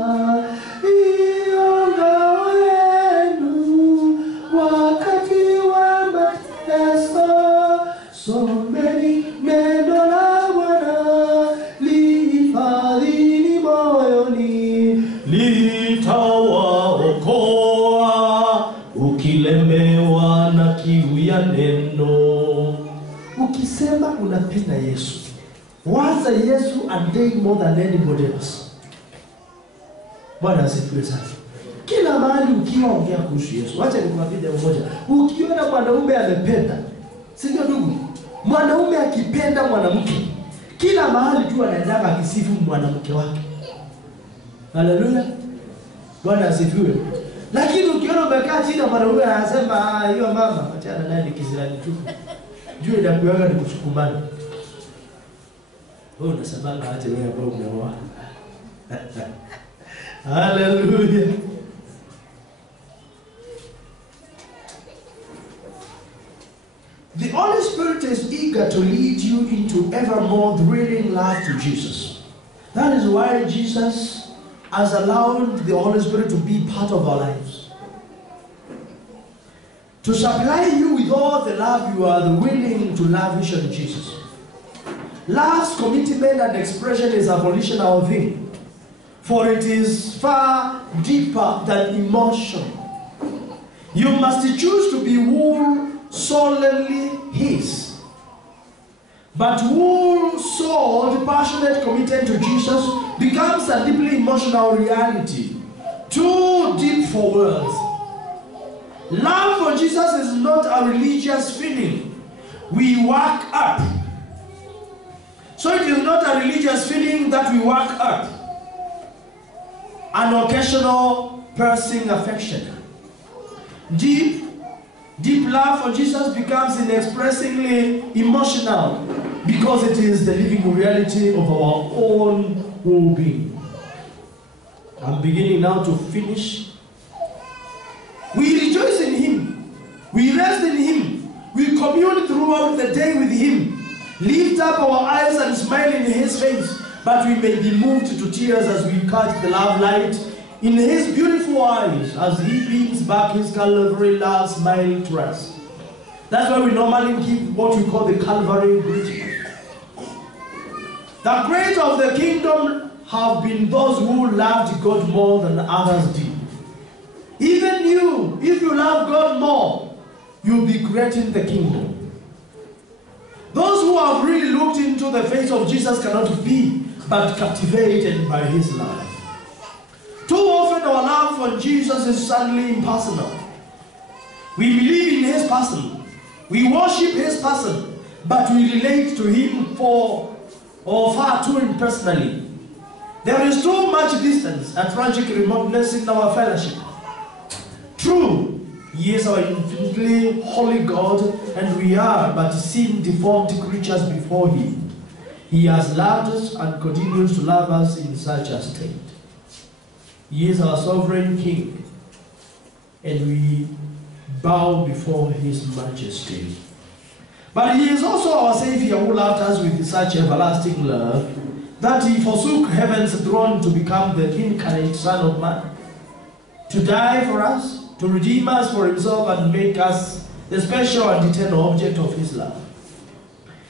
iyo ngao yenu wakati wa mateso. Someni neno la Bwana, lihifadhini moyoni, litawaokoa ukilemewa na kiu ya neno. Ukisema unapenda Yesu, waza Yesu and day more than anybody else. Bwana asifiwe sana. Kila mahali ukiwa ongea kuhusu Yesu. Wacha nikwambie mmoja. Ukiona mwanaume amependa, si ndio ndugu? Mwanaume akipenda mwanamke, kila mahali tu anaenda akisifu mwanamke wake. Haleluya. Bwana asifiwe. Lakini ukiona umekaa chini na mwanaume anasema hiyo mama, achana naye nikizilani tu. Juu inakuanga ni kusukumana. Wewe unasabanga aje wewe ambao umeoa. Hallelujah. The Holy Spirit is eager to lead you into ever more thrilling love to Jesus. That is why Jesus has allowed the Holy Spirit to be part of our lives. To supply you with all the love you are willing to lavish on Jesus. Love's commitment and expression is a volitional thing, for it is far deeper than emotion. You must choose to be whole, solely His. But whole-souled, passionate commitment to Jesus becomes a deeply emotional reality, too deep for words. Love for Jesus is not a religious feeling we work up. So it is not a religious feeling that we work up. An occasional piercing affection. Deep love for Jesus becomes inexpressibly emotional because it is the living reality of our own whole being. I'm beginning now to finish. We rejoice in Him. We rest in Him. We commune throughout the day with Him. Lift up our eyes and smile in His face, but we may be moved to tears as we catch the love light in His beautiful eyes as He beams back His Calvary love smile to us. That's why we normally give what we call the Calvary greeting. The great of the kingdom have been those who loved God more than others did. Even you, if you love God more, you'll be great in the kingdom. Those who have really looked into the face of Jesus cannot be but captivated by His love. Too often our love for Jesus is sadly impersonal. We believe in His person. We worship His person, but we relate to Him far too impersonally. There is too much distance and tragic remoteness in our fellowship. True, He is our infinitely holy God, and we are but sin deformed creatures before Him. He has loved us and continues to love us in such a state. He is our sovereign King, and we bow before His majesty. But He is also our Savior, who loved us with such everlasting love that He forsook heaven's throne to become the incarnate Son of Man, to die for us, to redeem us for Himself and make us the special and eternal object of His love.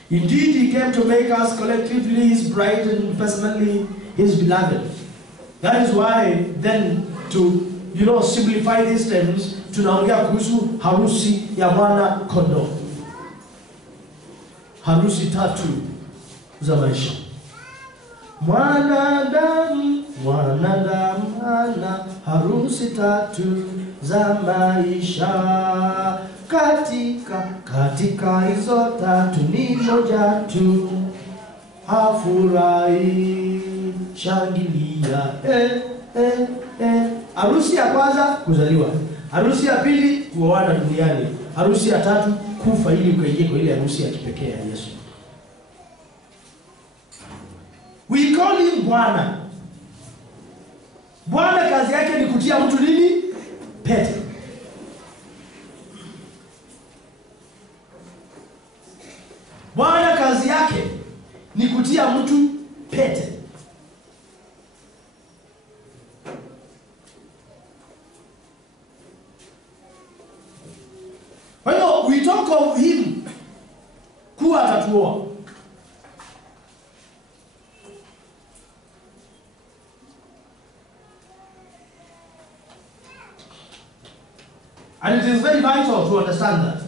Indeed, He came to make us collectively His bride and personally His beloved. That is why then, to simplify these terms, tunaongea kuhusu harusi ya mwana kondoo. Harusi tatu za maisha. Mwanadamu ana harusi tatu za maisha. Katika hizo tatu ni moja tu. afurahi, shangilia. Harusi ya kwanza kuzaliwa, harusi ya pili kuoana duniani, harusi ya tatu kufa ili ukaingie kwa ile harusi ya kipekee ya Yesu. We call him Bwana. Bwana kazi yake ni kutia mtu nini? Pete. Bwana kazi yake ni kutia mtu pete. Kwa hiyo we talk of him kuwa atatuoa. And it is very vital to understand that.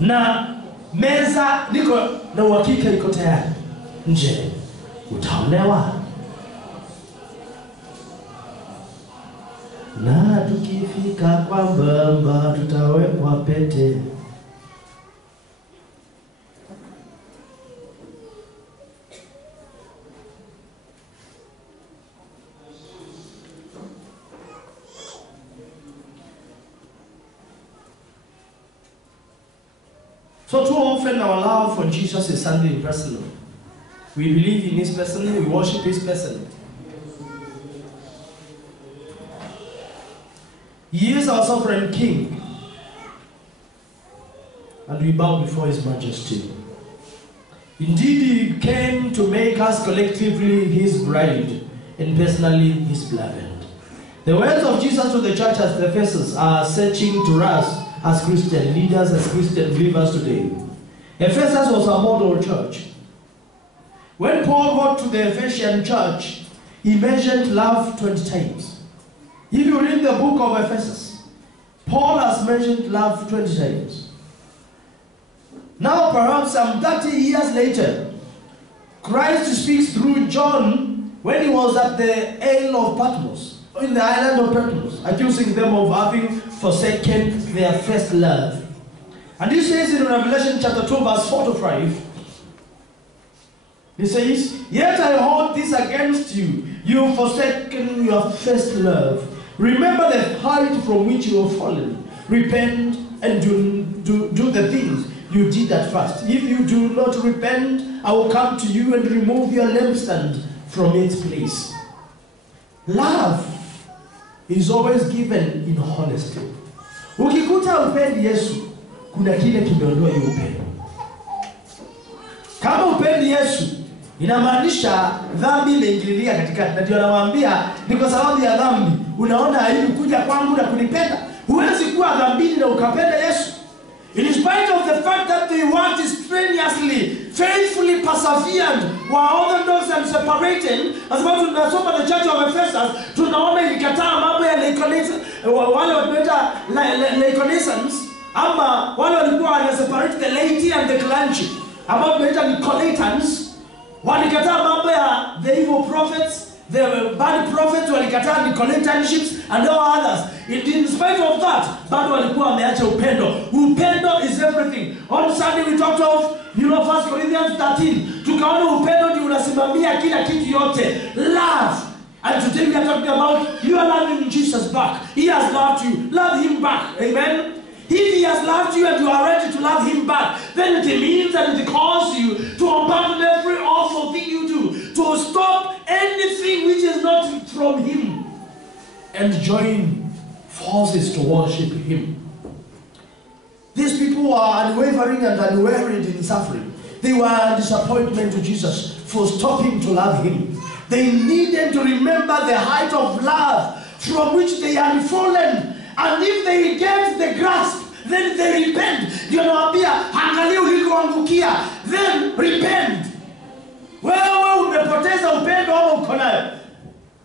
Na meza niko na uhakika iko tayari. Nje utaolewa. Na tukifika kwa mbamba tutawekwa pete. So too often our love for Jesus is something impersonal. We believe in his person, we worship his person. He is our sovereign king. And we bow before his majesty. Indeed, he came to make us collectively his bride and personally his beloved. The words of Jesus to the church at Ephesus are searching to us as Christian leaders, as Christian believers today. Ephesus was a model church. When Paul wrote to the Ephesian church, he mentioned love 20 times. If you read the book of Ephesus, Paul has mentioned love 20 times. Now perhaps some 30 years later, Christ speaks through John when he was at the Isle of Patmos, in the island of Patmos, accusing them of having forsaken their first love. And he says in Revelation chapter 2 verse 4 to 5, he says, "Yet I hold this against you, you have forsaken your first love. Remember the height from which you have fallen. Repent and do the things you did at first. If you do not repent, I will come to you and remove your lampstand from its place." Love is always given in honesty. Ukikuta upendi Yesu, kuna kile kimeondoa hiyo upendo. Kama upendi Yesu, inamaanisha dhambi imeingililia katikati. Na ndio anawaambia ni kwa sababu ya dhambi unaona aibu kuja kwangu na kunipenda. Huwezi kuwa dhambini na ukapenda Yesu. In spite of the fact that they worked strenuously, faithfully persevered, while orthodox and separating, as much as tunasoma the church of Ephesus, tunaona ilikataa mambo ya wale wanaita Laodiceans, ama wale walikuwa wana separate the laity and the clergy, ambao tunaita Nicolaitans, walikataa mambo ya the evil prophets The bad prophets walikataa Nicolaitans and all others. In spite of that, bado walikuwa wameacha upendo. Upendo is everything. On Sunday we talked of, 1 Corinthians 13. Tukaona upendo ndio unasimamia kila kitu yote. Love. And today we are talking about you are loving Jesus back. He has loved you. Love him back. Amen. If he has loved you and you are ready to love him back, then it means that it calls you to abandon every awful thing you do, to stop anything which is not from him, and join forces to worship him. These people were unwavering and unwearied in suffering. They were a disappointment to Jesus for stopping to love him. They needed to remember the height of love from which they had fallen. And if they get the grasp, then they repent. Angalia ulikoangukia, then repent. Wewe umepoteza upendo ama uko nayo.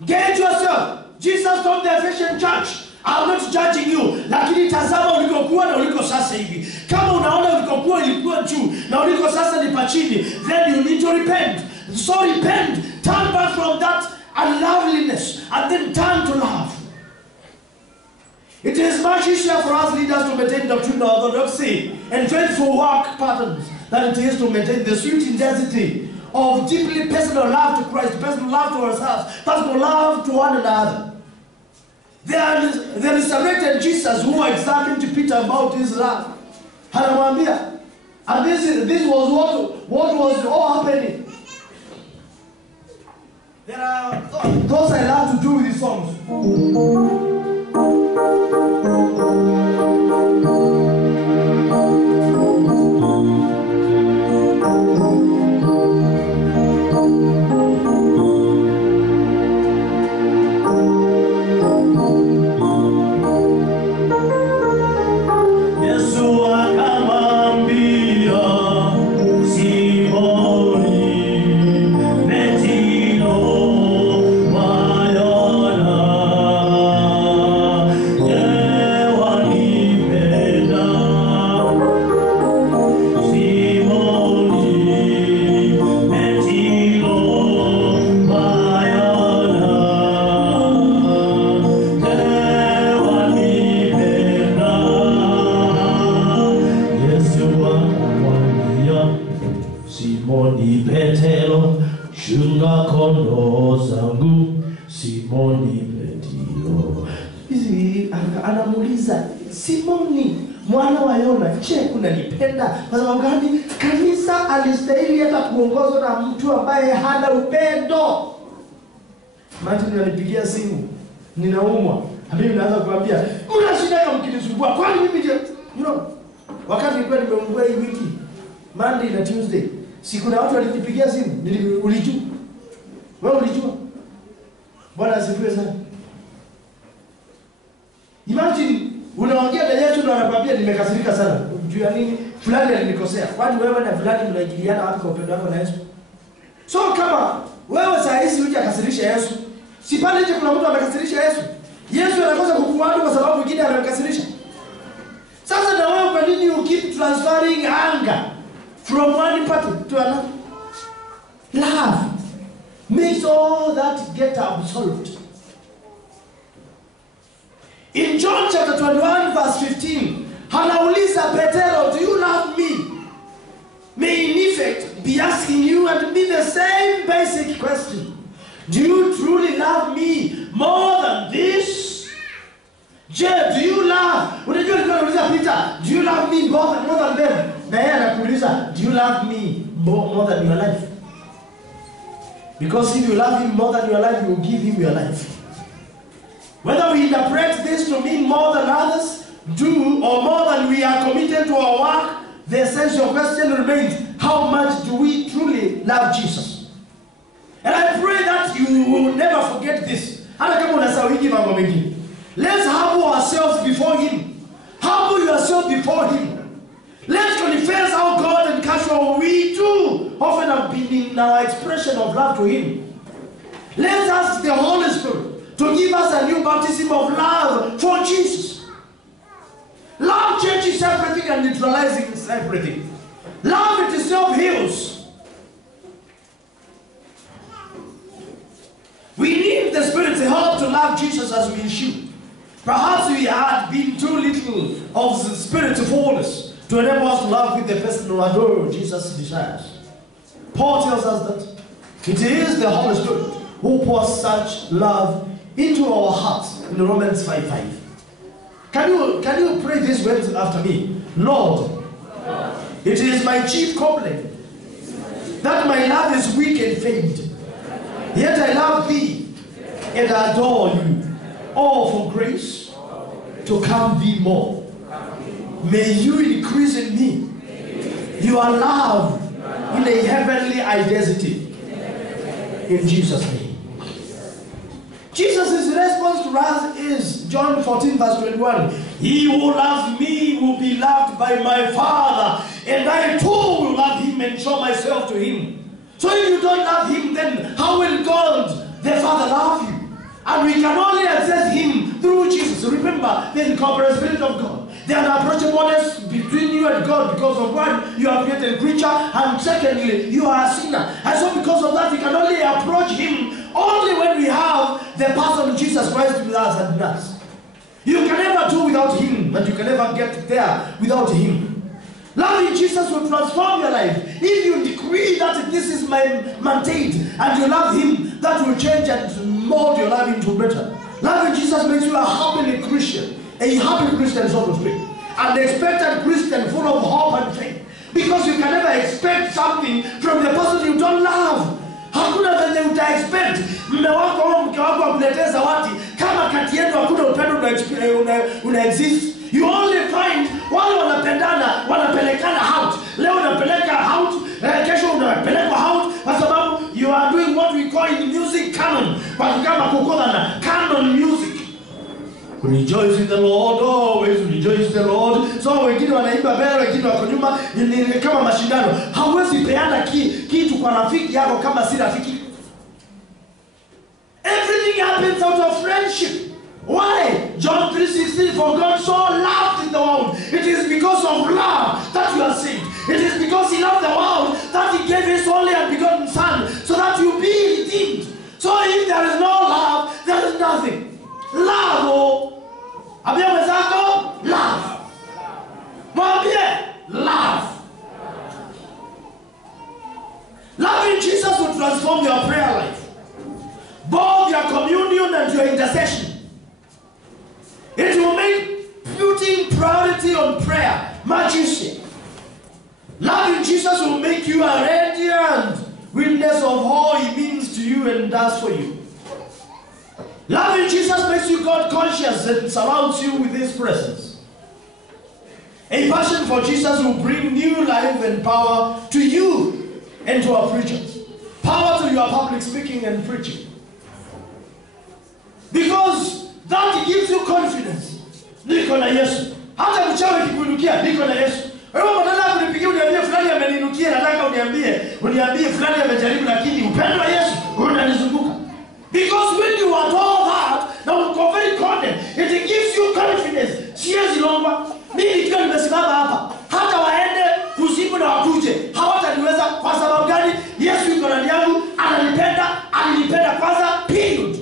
Get yourself. Jesus told the Ephesian church, I'm not judging you. Lakini tazama ulikokuwa na uliko sasa hivi. Kama unaona ulikokuwa ilikuwa juu na uliko sasa ni pachini, then you need to repent. So repent. Turn back from that unloveliness and then turn to love. It is much easier for us leaders to maintain doctrinal orthodoxy and faithful work patterns than it is to maintain the sweet intensity of deeply personal love to Christ, personal love to ourselves, personal love to one another. The resurrected Jesus who examined Peter about his love. Anamwambia, and this was what was all happening. There are those I love to do with these songs. Kwa sababu gani? Kanisa alistahili hata kuongozwa na mtu ambaye hana upendo. Martin alipigia simu, ninaumwa. Mimi naanza kuambia, "Una shida kama mkinisumbua. Kwani mimi je?" Wakati nilikuwa nimeungua hii wiki, Monday na Tuesday, si kuna watu walinipigia simu, ulijua? Wewe ulijua? Bwana asifiwe sana. Imagine unaongea na Yesu na anakuambia nimekasirika sana. Juu ya nini? Fulani alinikosea. Kwani wewe na fulani mnaingiliana wapi kwa upendo wako na Yesu? So kama wewe saa hizi uje akasirisha Yesu, si pale nje kuna mtu amekasirisha Yesu. Yesu anakosa kukuadhibu kwa sababu mwingine amemkasirisha. Sasa na wewe kwa nini you keep transferring anger from one party to another? Love makes all that get absolved. In John chapter 21 verse 15, anauliza Petero, do you love me? May in effect be asking you and me the same basic question. Do you truly love me more than this? Je, do you love? Unajua alikuwa anauliza Peter, do you love me more than them? Na yeye anakuuliza, do you love me more than your life? Because if you love him more than your life, you will give him your life. Whether we interpret this to mean more than others do or more than we are committed to our work, the essential question remains, how much do we truly love Jesus? And I pray that you will never forget this. Let's humble ourselves before him. Humble yourself before him. Let's confess how God and casual we too often have been in our expression of love to him. Let's ask the Holy Spirit to give us a new baptism of love for Jesus. Love changes everything and neutralizes everything. Love itself heals. We to love Jesus as we should. Perhaps we had been too little of the Spirit's fullness to enable us to love with the personal adore Jesus desires. Paul tells us that it is the Holy Spirit who pours such love into our hearts in Romans 5:5. Can you pray these words after me? Lord, it is my chief complaint that my love is weak and faint. Yet I love thee and adore you. All for grace to come thee more. May you increase in me your love in a heavenly identity. In Jesus' name. Jesus' response to us is John 14 verse 21. He who loves me will be loved by my Father, and I too will love him and show myself to him. So if you don't love him, then how will God the Father love you? And we can only access him through Jesus. Remember the incomparability of God. There are unapproachableness between you and God, because of one, you are a created creature, and secondly, you are a sinner. And so because of that, we can only approach him only when we have the person of Jesus Christ with us and in us. You can never do without him, and you can never get there without him. Loving Jesus will transform your life. If you decree that this is my mandate and you love him, that will change and mold your life into better. Loving Jesus makes you a happy Christian, so to speak, an expectant Christian full of hope and faith. Because you can never expect something from the person you don't love. Hakuna venye uta-expect mume wako au mke wako akuletee zawadi kama kati yenu hakuna upendo una-exist. You only find wale wanapendana, wanapelekana out. Leo unapeleka out, kesho unapelekwa out, kwa sababu you are doing what we call in music canon. Kwa kama kukoda na canon music. Rejoice in the Lord, always rejoice in the Lord. So wengine wanaimba mbele, wengine wako nyuma, ni kama mashindano. Hauwezi peana kitu kwa rafiki yako kama si rafiki. Everything happens out of friendship. Why? John 3:16, for God so loved in the world. It is because of love that you are saved. It is because he loved the world that he gave his only and begotten Son, so that you be redeemed. So if there is no love, there is nothing. Love, ambia mwenzako, love. Mwambie, love. Loving Jesus will transform your prayer life, both your communion and your intercession. It will make putting priority on prayer much easier. Loving Jesus will make you a radiant witness of all he means to you and does for you. Loving Jesus makes you God conscious and surrounds you with his presence. A passion for Jesus will bring new life and power to you and to our preachers. Power to your public speaking and preaching. Because that gives you confidence. Niko na Yesu. Hata mchawi kikuinukia, niko na Yesu. Wewe unataka kunipigia uniambie fulani ameninukia, nataka uniambie fulani amejaribu, lakini upendo wa Yesu unanizunguka. Because when you are told that, now you are very confident, it gives you confidence. Siwezi lomba, mimi nikiwa nimesimama hapa, hata waende kuzimu na wakuje, hawataniweza. Kwa sababu gani? Yesu yuko ndani yangu, alinipenda kwanza, period.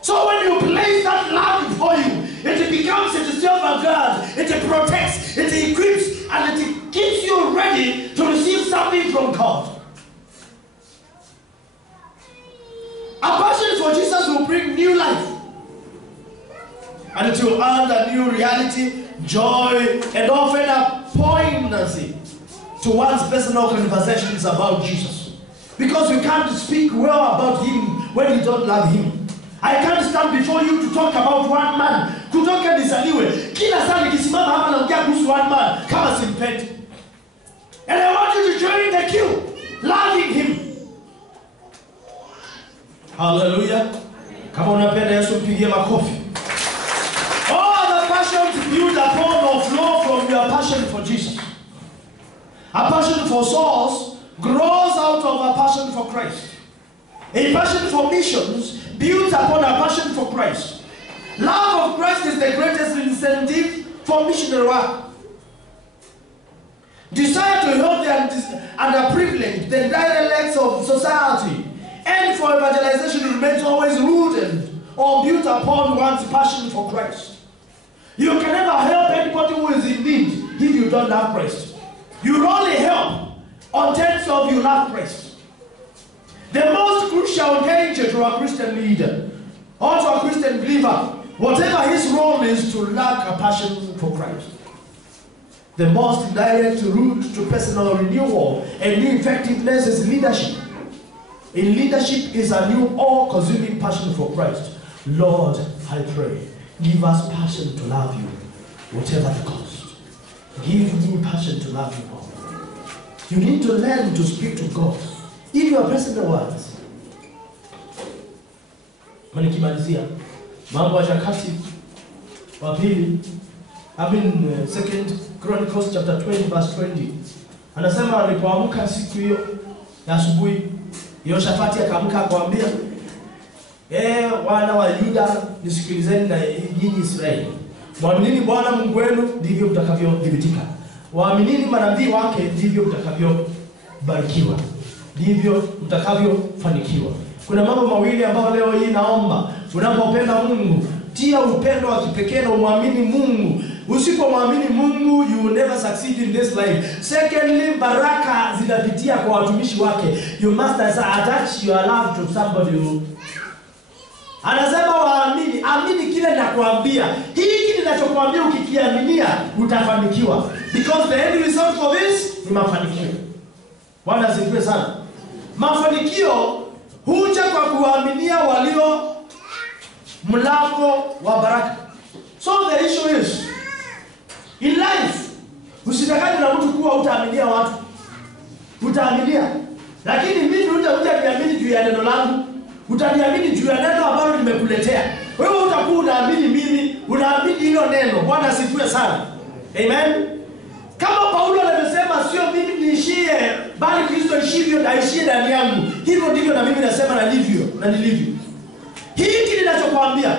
So when you place that love before you, it becomes a self-guard, it protects, it equips, and it keeps you ready to receive something from God. A passion for Jesus will bring new life, and it will add a new reality, joy, and often a poignancy to one's personal conversations about Jesus. Because you can't speak well about him when you don't love him. I can't stand before you to talk about one man. Kutoka nizaliwe. Kila saa nikisimama hapa naongea kuhusu one man kama simpendi. And I want you to join the queue, loving him. Hallelujah. Kama unapenda Yesu mpigie makofi. All the passions build upon or flow from your passion for Jesus. A passion for souls grows out of a passion for Christ. A passion for missions builds upon a passion for Christ. Love of Christ is the greatest incentive for missionary work. Desire to help the underprivileged, the dialects of society, and for evangelization remains always rooted or built upon one's passion for Christ. You can never help anybody who is in need if you don't love Christ. You only help on terms of you love Christ. The most crucial danger to a Christian leader or to a Christian believer, whatever his role is, to lack a passion for Christ. The most direct route to personal renewal and new effectiveness is leadership. In leadership is a new all-consuming passion for Christ. Lord, I pray, give us passion to love you, whatever the cost. Give me passion to love you more. You need to learn to speak to God. If you are pressing the words. Manikimalizia. Mambo ya Nyakati wa pili. Second Chronicles chapter 20 verse 20. Anasema alipoamka siku hiyo ya asubuhi, Yehoshafati akaamka akamwambia, wana wa Yuda, nisikilizeni na nyinyi Israeli. Mwaminini Bwana Mungu wenu, ndivyo mtakavyodhibitika. Waaminini manabii wake, ndivyo mtakavyobarikiwa. Ndivyo mtakavyofanikiwa. Kuna mambo mawili ambayo leo hii naomba, unapopenda Mungu, tia upendo wa kipekee na umwamini Mungu. Usipomwamini Mungu, you will never succeed in this life. Secondly, baraka zinapitia kwa watumishi wake. You must attach your love to somebody who... Anasema waamini, amini kile ninakwambia. Hiki ninachokuambia ukikiaminia utafanikiwa. Because the end result for this ni mafanikio. Bwana asifiwe sana. Mafanikio huja kwa kuaminia walio mlango wa baraka. So the issue is, in life, usidanganywe na mtu kuwa utaaminia watu. Utaaminia. Lakini mimi hutaamini juu ya neno langu. Utaniamini juu ya neno ambalo nimekuletea. Wewe utakuwa unaamini mimi, unaamini hilo neno. Bwana asifiwe sana. Amen. Kama Paulo anasema sio mimi niishie, bali Kristo aishivyo na aishie ndani yangu. Hivyo ndivyo na mimi nasema na nilivyo. Hiki ninachokuambia,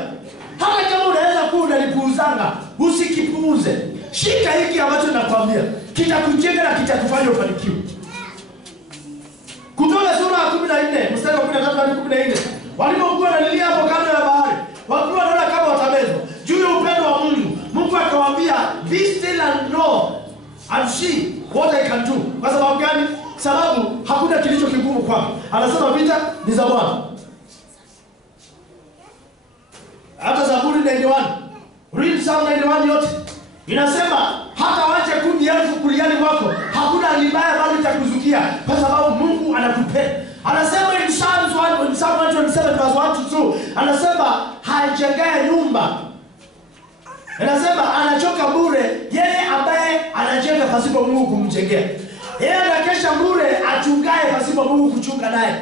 hata kama unaweza kuwa unalipuuzanga, usikipuuze. Shika hiki ambacho ninakwambia, kitakujenga na kitakufanya ufanikiwe. Kutoka sura ya 14, mstari wa 13 hadi 14. Walipokuwa wanalilia hapo kando ya bahari, wakiwa wanaona kama watamezwa, juu ya upendo wa Mungu, Mungu akawaambia, be still and know and see what I can do. Kwa sababu gani? Sababu hakuna kilicho kigumu kwangu. Anasema vita ni za Bwana. Hata Zaburi 91, read Psalm 91 yote. Inasema hata wache 10,000 kuliani mwako, hakuna libaya bali litakuzukia, kwa sababu Mungu anakupenda. Anasema in Psalm 127 verse 1 to 2, anasema hajengaye nyumba, anasema anachoka bure yeye ambaye anajenga pasipo Mungu kumjengea. Yeye anakesha bure achungaye pasipo Mungu kuchunga naye.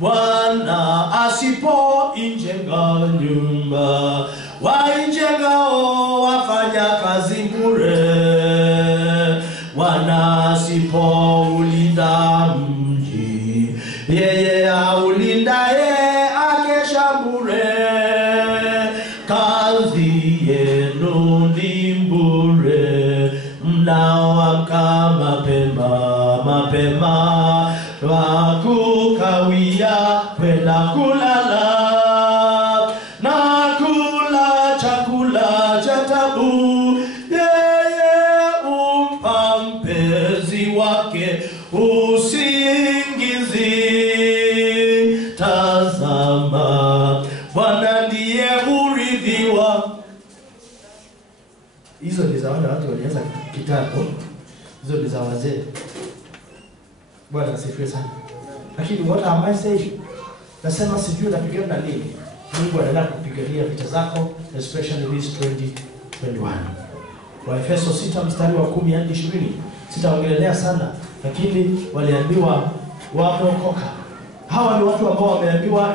Bwana asipoijenga nyumba, waijengao wafanya kazi bure. Bwana asipoulinda mji, yeye aulindaye akesha bure. Kazi yenu ni bure, mnaoamka mapema wakukawia kwenda kulala na kula chakula cha tabu. Yeye umpa mpenzi wake usingizi. Tazama, Bwana ndiye uridhiwa. Hizo ni za watu walianza kitabu. Hizo ni za wazee. Bwana asifiwe sana. Lakini what am I saying? Nasema sijui napigana nini. Mungu anaenda kupigania vita zako, especially this 2021. Waefeso 6 mstari wa 10 hadi 20. Sitaongelea sana, lakini waliambiwa waokoka. Hawa ni watu ambao wameambiwa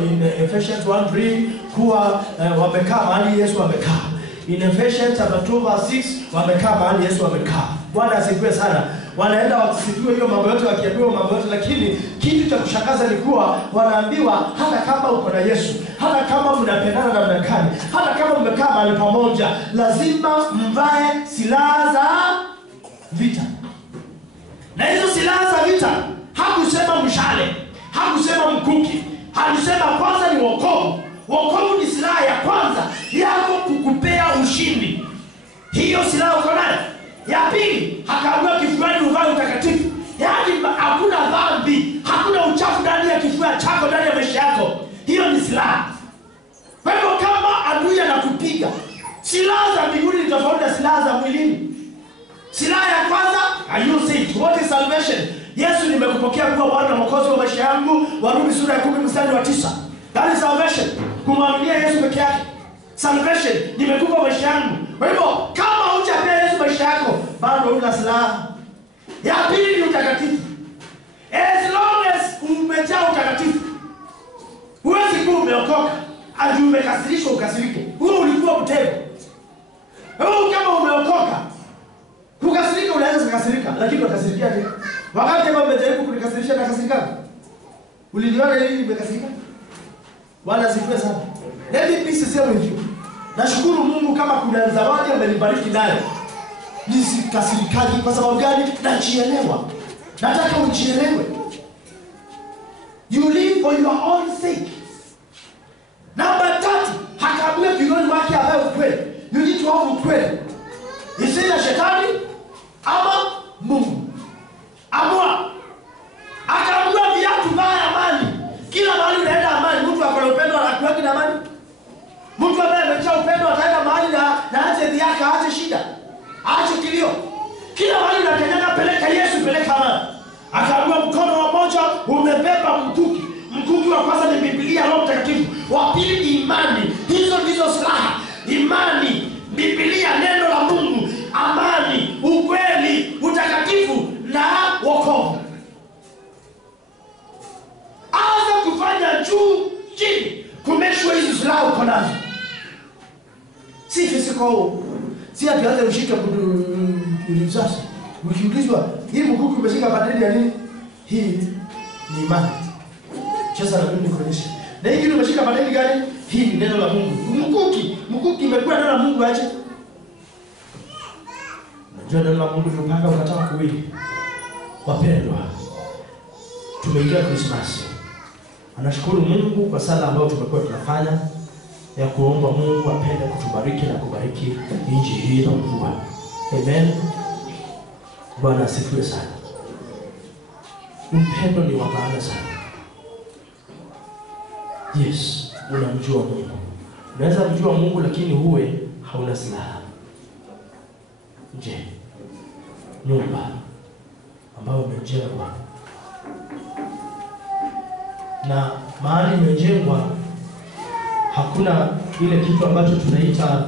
in Ephesians 1:3 kuwa wamekaa mahali Yesu amekaa. In Ephesians chapter 2 verse 6 wamekaa mahali Yesu amekaa. Bwana asifiwe sana. Wanaenda wakisifiwa hiyo mambo yote, wakiambiwa mambo yote, lakini kitu cha kushangaza ni kuwa wanaambiwa hata kama uko na Yesu, hata kama mnapendana na mnakani, hata kama mmekaa mahali pamoja, lazima mvae silaha za vita. Na hizo silaha za vita hakusema mshale, hakusema mkuki, Alisema kwanza ni wokovu. Wokovu ni silaha ya kwanza yako kukupea ushindi. Hiyo silaha uko nayo. Ya pili, akaambiwa kifuani uvae utakatifu. Yaani hakuna dhambi, hakuna uchafu ndani ya kifua chako, ndani ya maisha yako. Hiyo ni silaha. Kwa hivyo kama adui anakupiga, silaha za mbinguni ni tofauti na silaha za mwilini. Silaha ya kwanza, are you saved? What is salvation? Yesu, nimekupokea kuwa Bwana na Mwokozi wa maisha yangu. Warumi sura ya 10 mstari wa 9. That is salvation. Kumwaminia Yesu peke yake. Salvation, nimekupa maisha yangu. Kwa hivyo kama hujapea Yesu maisha yako, bado una silaha. Ya pili ni utakatifu. As long as umejaa utakatifu, huwezi kuwa umeokoka hadi umekasirishwa ukasirike. Huo ulikuwa mtego. Kama umeokoka, kukasirika unaweza kukasirika, lakini ukasirikia je? Wakati kama umejaribu kunikasirisha na kasirika, uliniona lini nimekasirika? Bwana asifiwe sana. Let me be sincere with you. Nashukuru Mungu kama kuna zawadi amenibariki nayo. Nisikasirikaji kwa sababu gani? Najielewa. Nataka ujielewe. You live for your own sake. Namba 3, hakaambia kiroho wake abaye ukweli. You need to have ukweli. Isina shetani ama Mungu. Amua. Akaambia viatu vya amani. Kila mahali unaenda amani. Mtu akona upendo anakuwa na amani. Mtu ambaye amejaa upendo ataenda mahali na aje yake, aache shida, aache kilio. Kila mahali unakanyaga, peleka Yesu, peleka amani. Akaambia mkono wa moja umebeba mkuki. Mkuki wa kwanza ni Biblia, Roho Mtakatifu. Wa pili imani. Hizo ndizo silaha. Imani, Biblia, neno la Mungu, amani, ukweli, utakatifu na wokovu. Anza kufanya juu chini kumeshwa hizo silaha uko nazo. Si physical. Si atianze ushika kulisasa. Ukiulizwa hii mkuki umeshika badili ya nini? Hii ni imani. Cheza na Mungu kuonyesha. Na hii kitu umeshika badili gani? Hii ni neno la Mungu. Mkuki imekuwa neno la Mungu aje? Najua neno la Mungu tunapanga ukataka kuwili. Wapendwa, tumeingia Christmas. Anashukuru Mungu kwa sala ambayo tumekuwa tunafanya ya kuomba Mungu apende kutubariki na kubariki nchi hii na mvua. Amen. Bwana asifiwe sana. Upendo ni wa maana sana. Yes, unamjua Mungu. Unaweza kujua Mungu lakini huwe hauna silaha. Je, nyumba ambayo imejengwa na mahali imejengwa hakuna ile kitu ambacho tunaita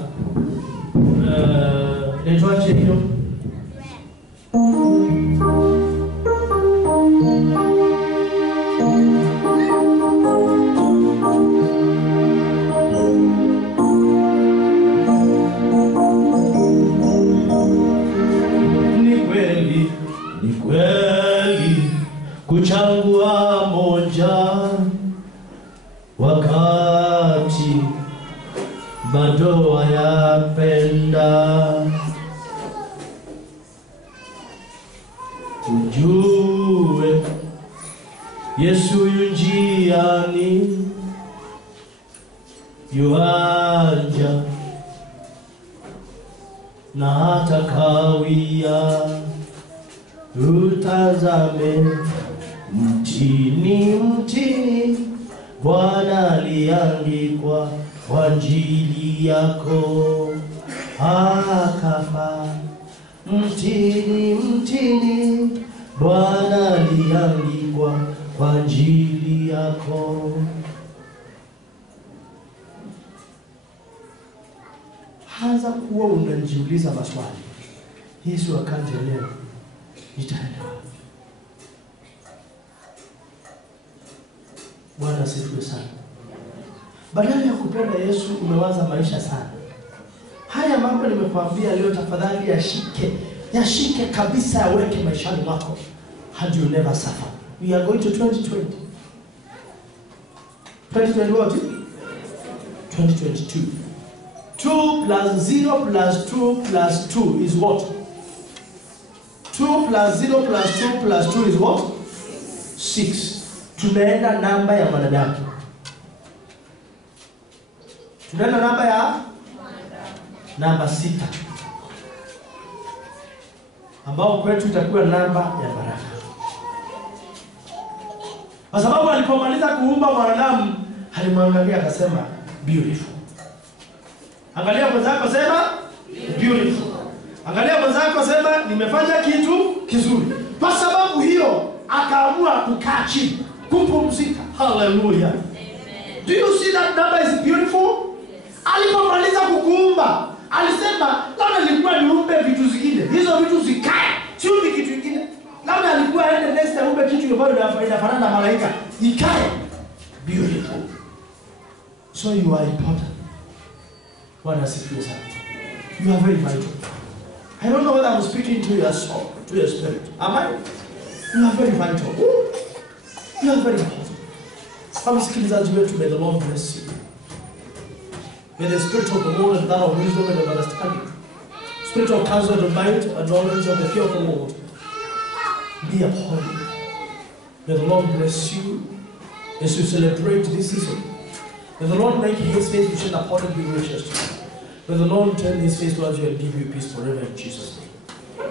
inaitwaje hiyo? Ni kweli kuchagua moja wakati bado wayapenda. Ujue Yesu yu njiani, yuaja na hata kawia. Utazame mtini, Bwana aliangikwa kwa ajili yako, akafa. Mtini, Bwana aliangikwa kwa ajili yako. Haza kuwa unajiuliza maswali. Yesu akaja leo, nitaenda. Bwana asifiwe sana. Badala ya kupenda Yesu umewaza maisha sana. Haya mambo nimekuambia leo, tafadhali yashike kabisa, yaweke maishani mwako. And you never suffer. We are going to 2020. 2020 what? 2022. 2 plus 0 plus 2 plus 2 is what? 2 plus 0 plus 2 plus 2 is what? 6. Tunaenda namba ya mwanadamu. Tunaenda namba 6. Ambao kwetu itakuwa namba ya baraka. Kwa sababu alipomaliza kuumba mwanadamu, alimwangalia akasema beautiful. Angalia mwenzako sema beautiful. Angalia mwenzako sema nimefanya kitu kizuri. Kwa sababu hiyo akaamua kukaa chini, kupumzika. Hallelujah. Do you see that number is beautiful? Alipomaliza kukuumba, alisema labda nilikuwa niumbe vitu zingine. Hizo vitu zikae, sio kitu kingine. Labda alikuwa aende next aumbe kitu ambacho inafanana na malaika. Ikae beautiful. So you are important. Bwana asifiwe sana. You are very vital. I don't know whether I'm speaking to your soul, to your spirit. Am I? You are very vital. You are very important. Msikilizaji wetu, may the Lord bless you. May the spirit of the Lord and that of wisdom and of understanding, spirit of counsel and of might and knowledge of the fear of the Lord be upon you. May the Lord bless you as you celebrate this season. May the Lord make his face to shine upon you and be gracious to you. May the Lord turn his face towards you and give you peace forever in Jesus' name.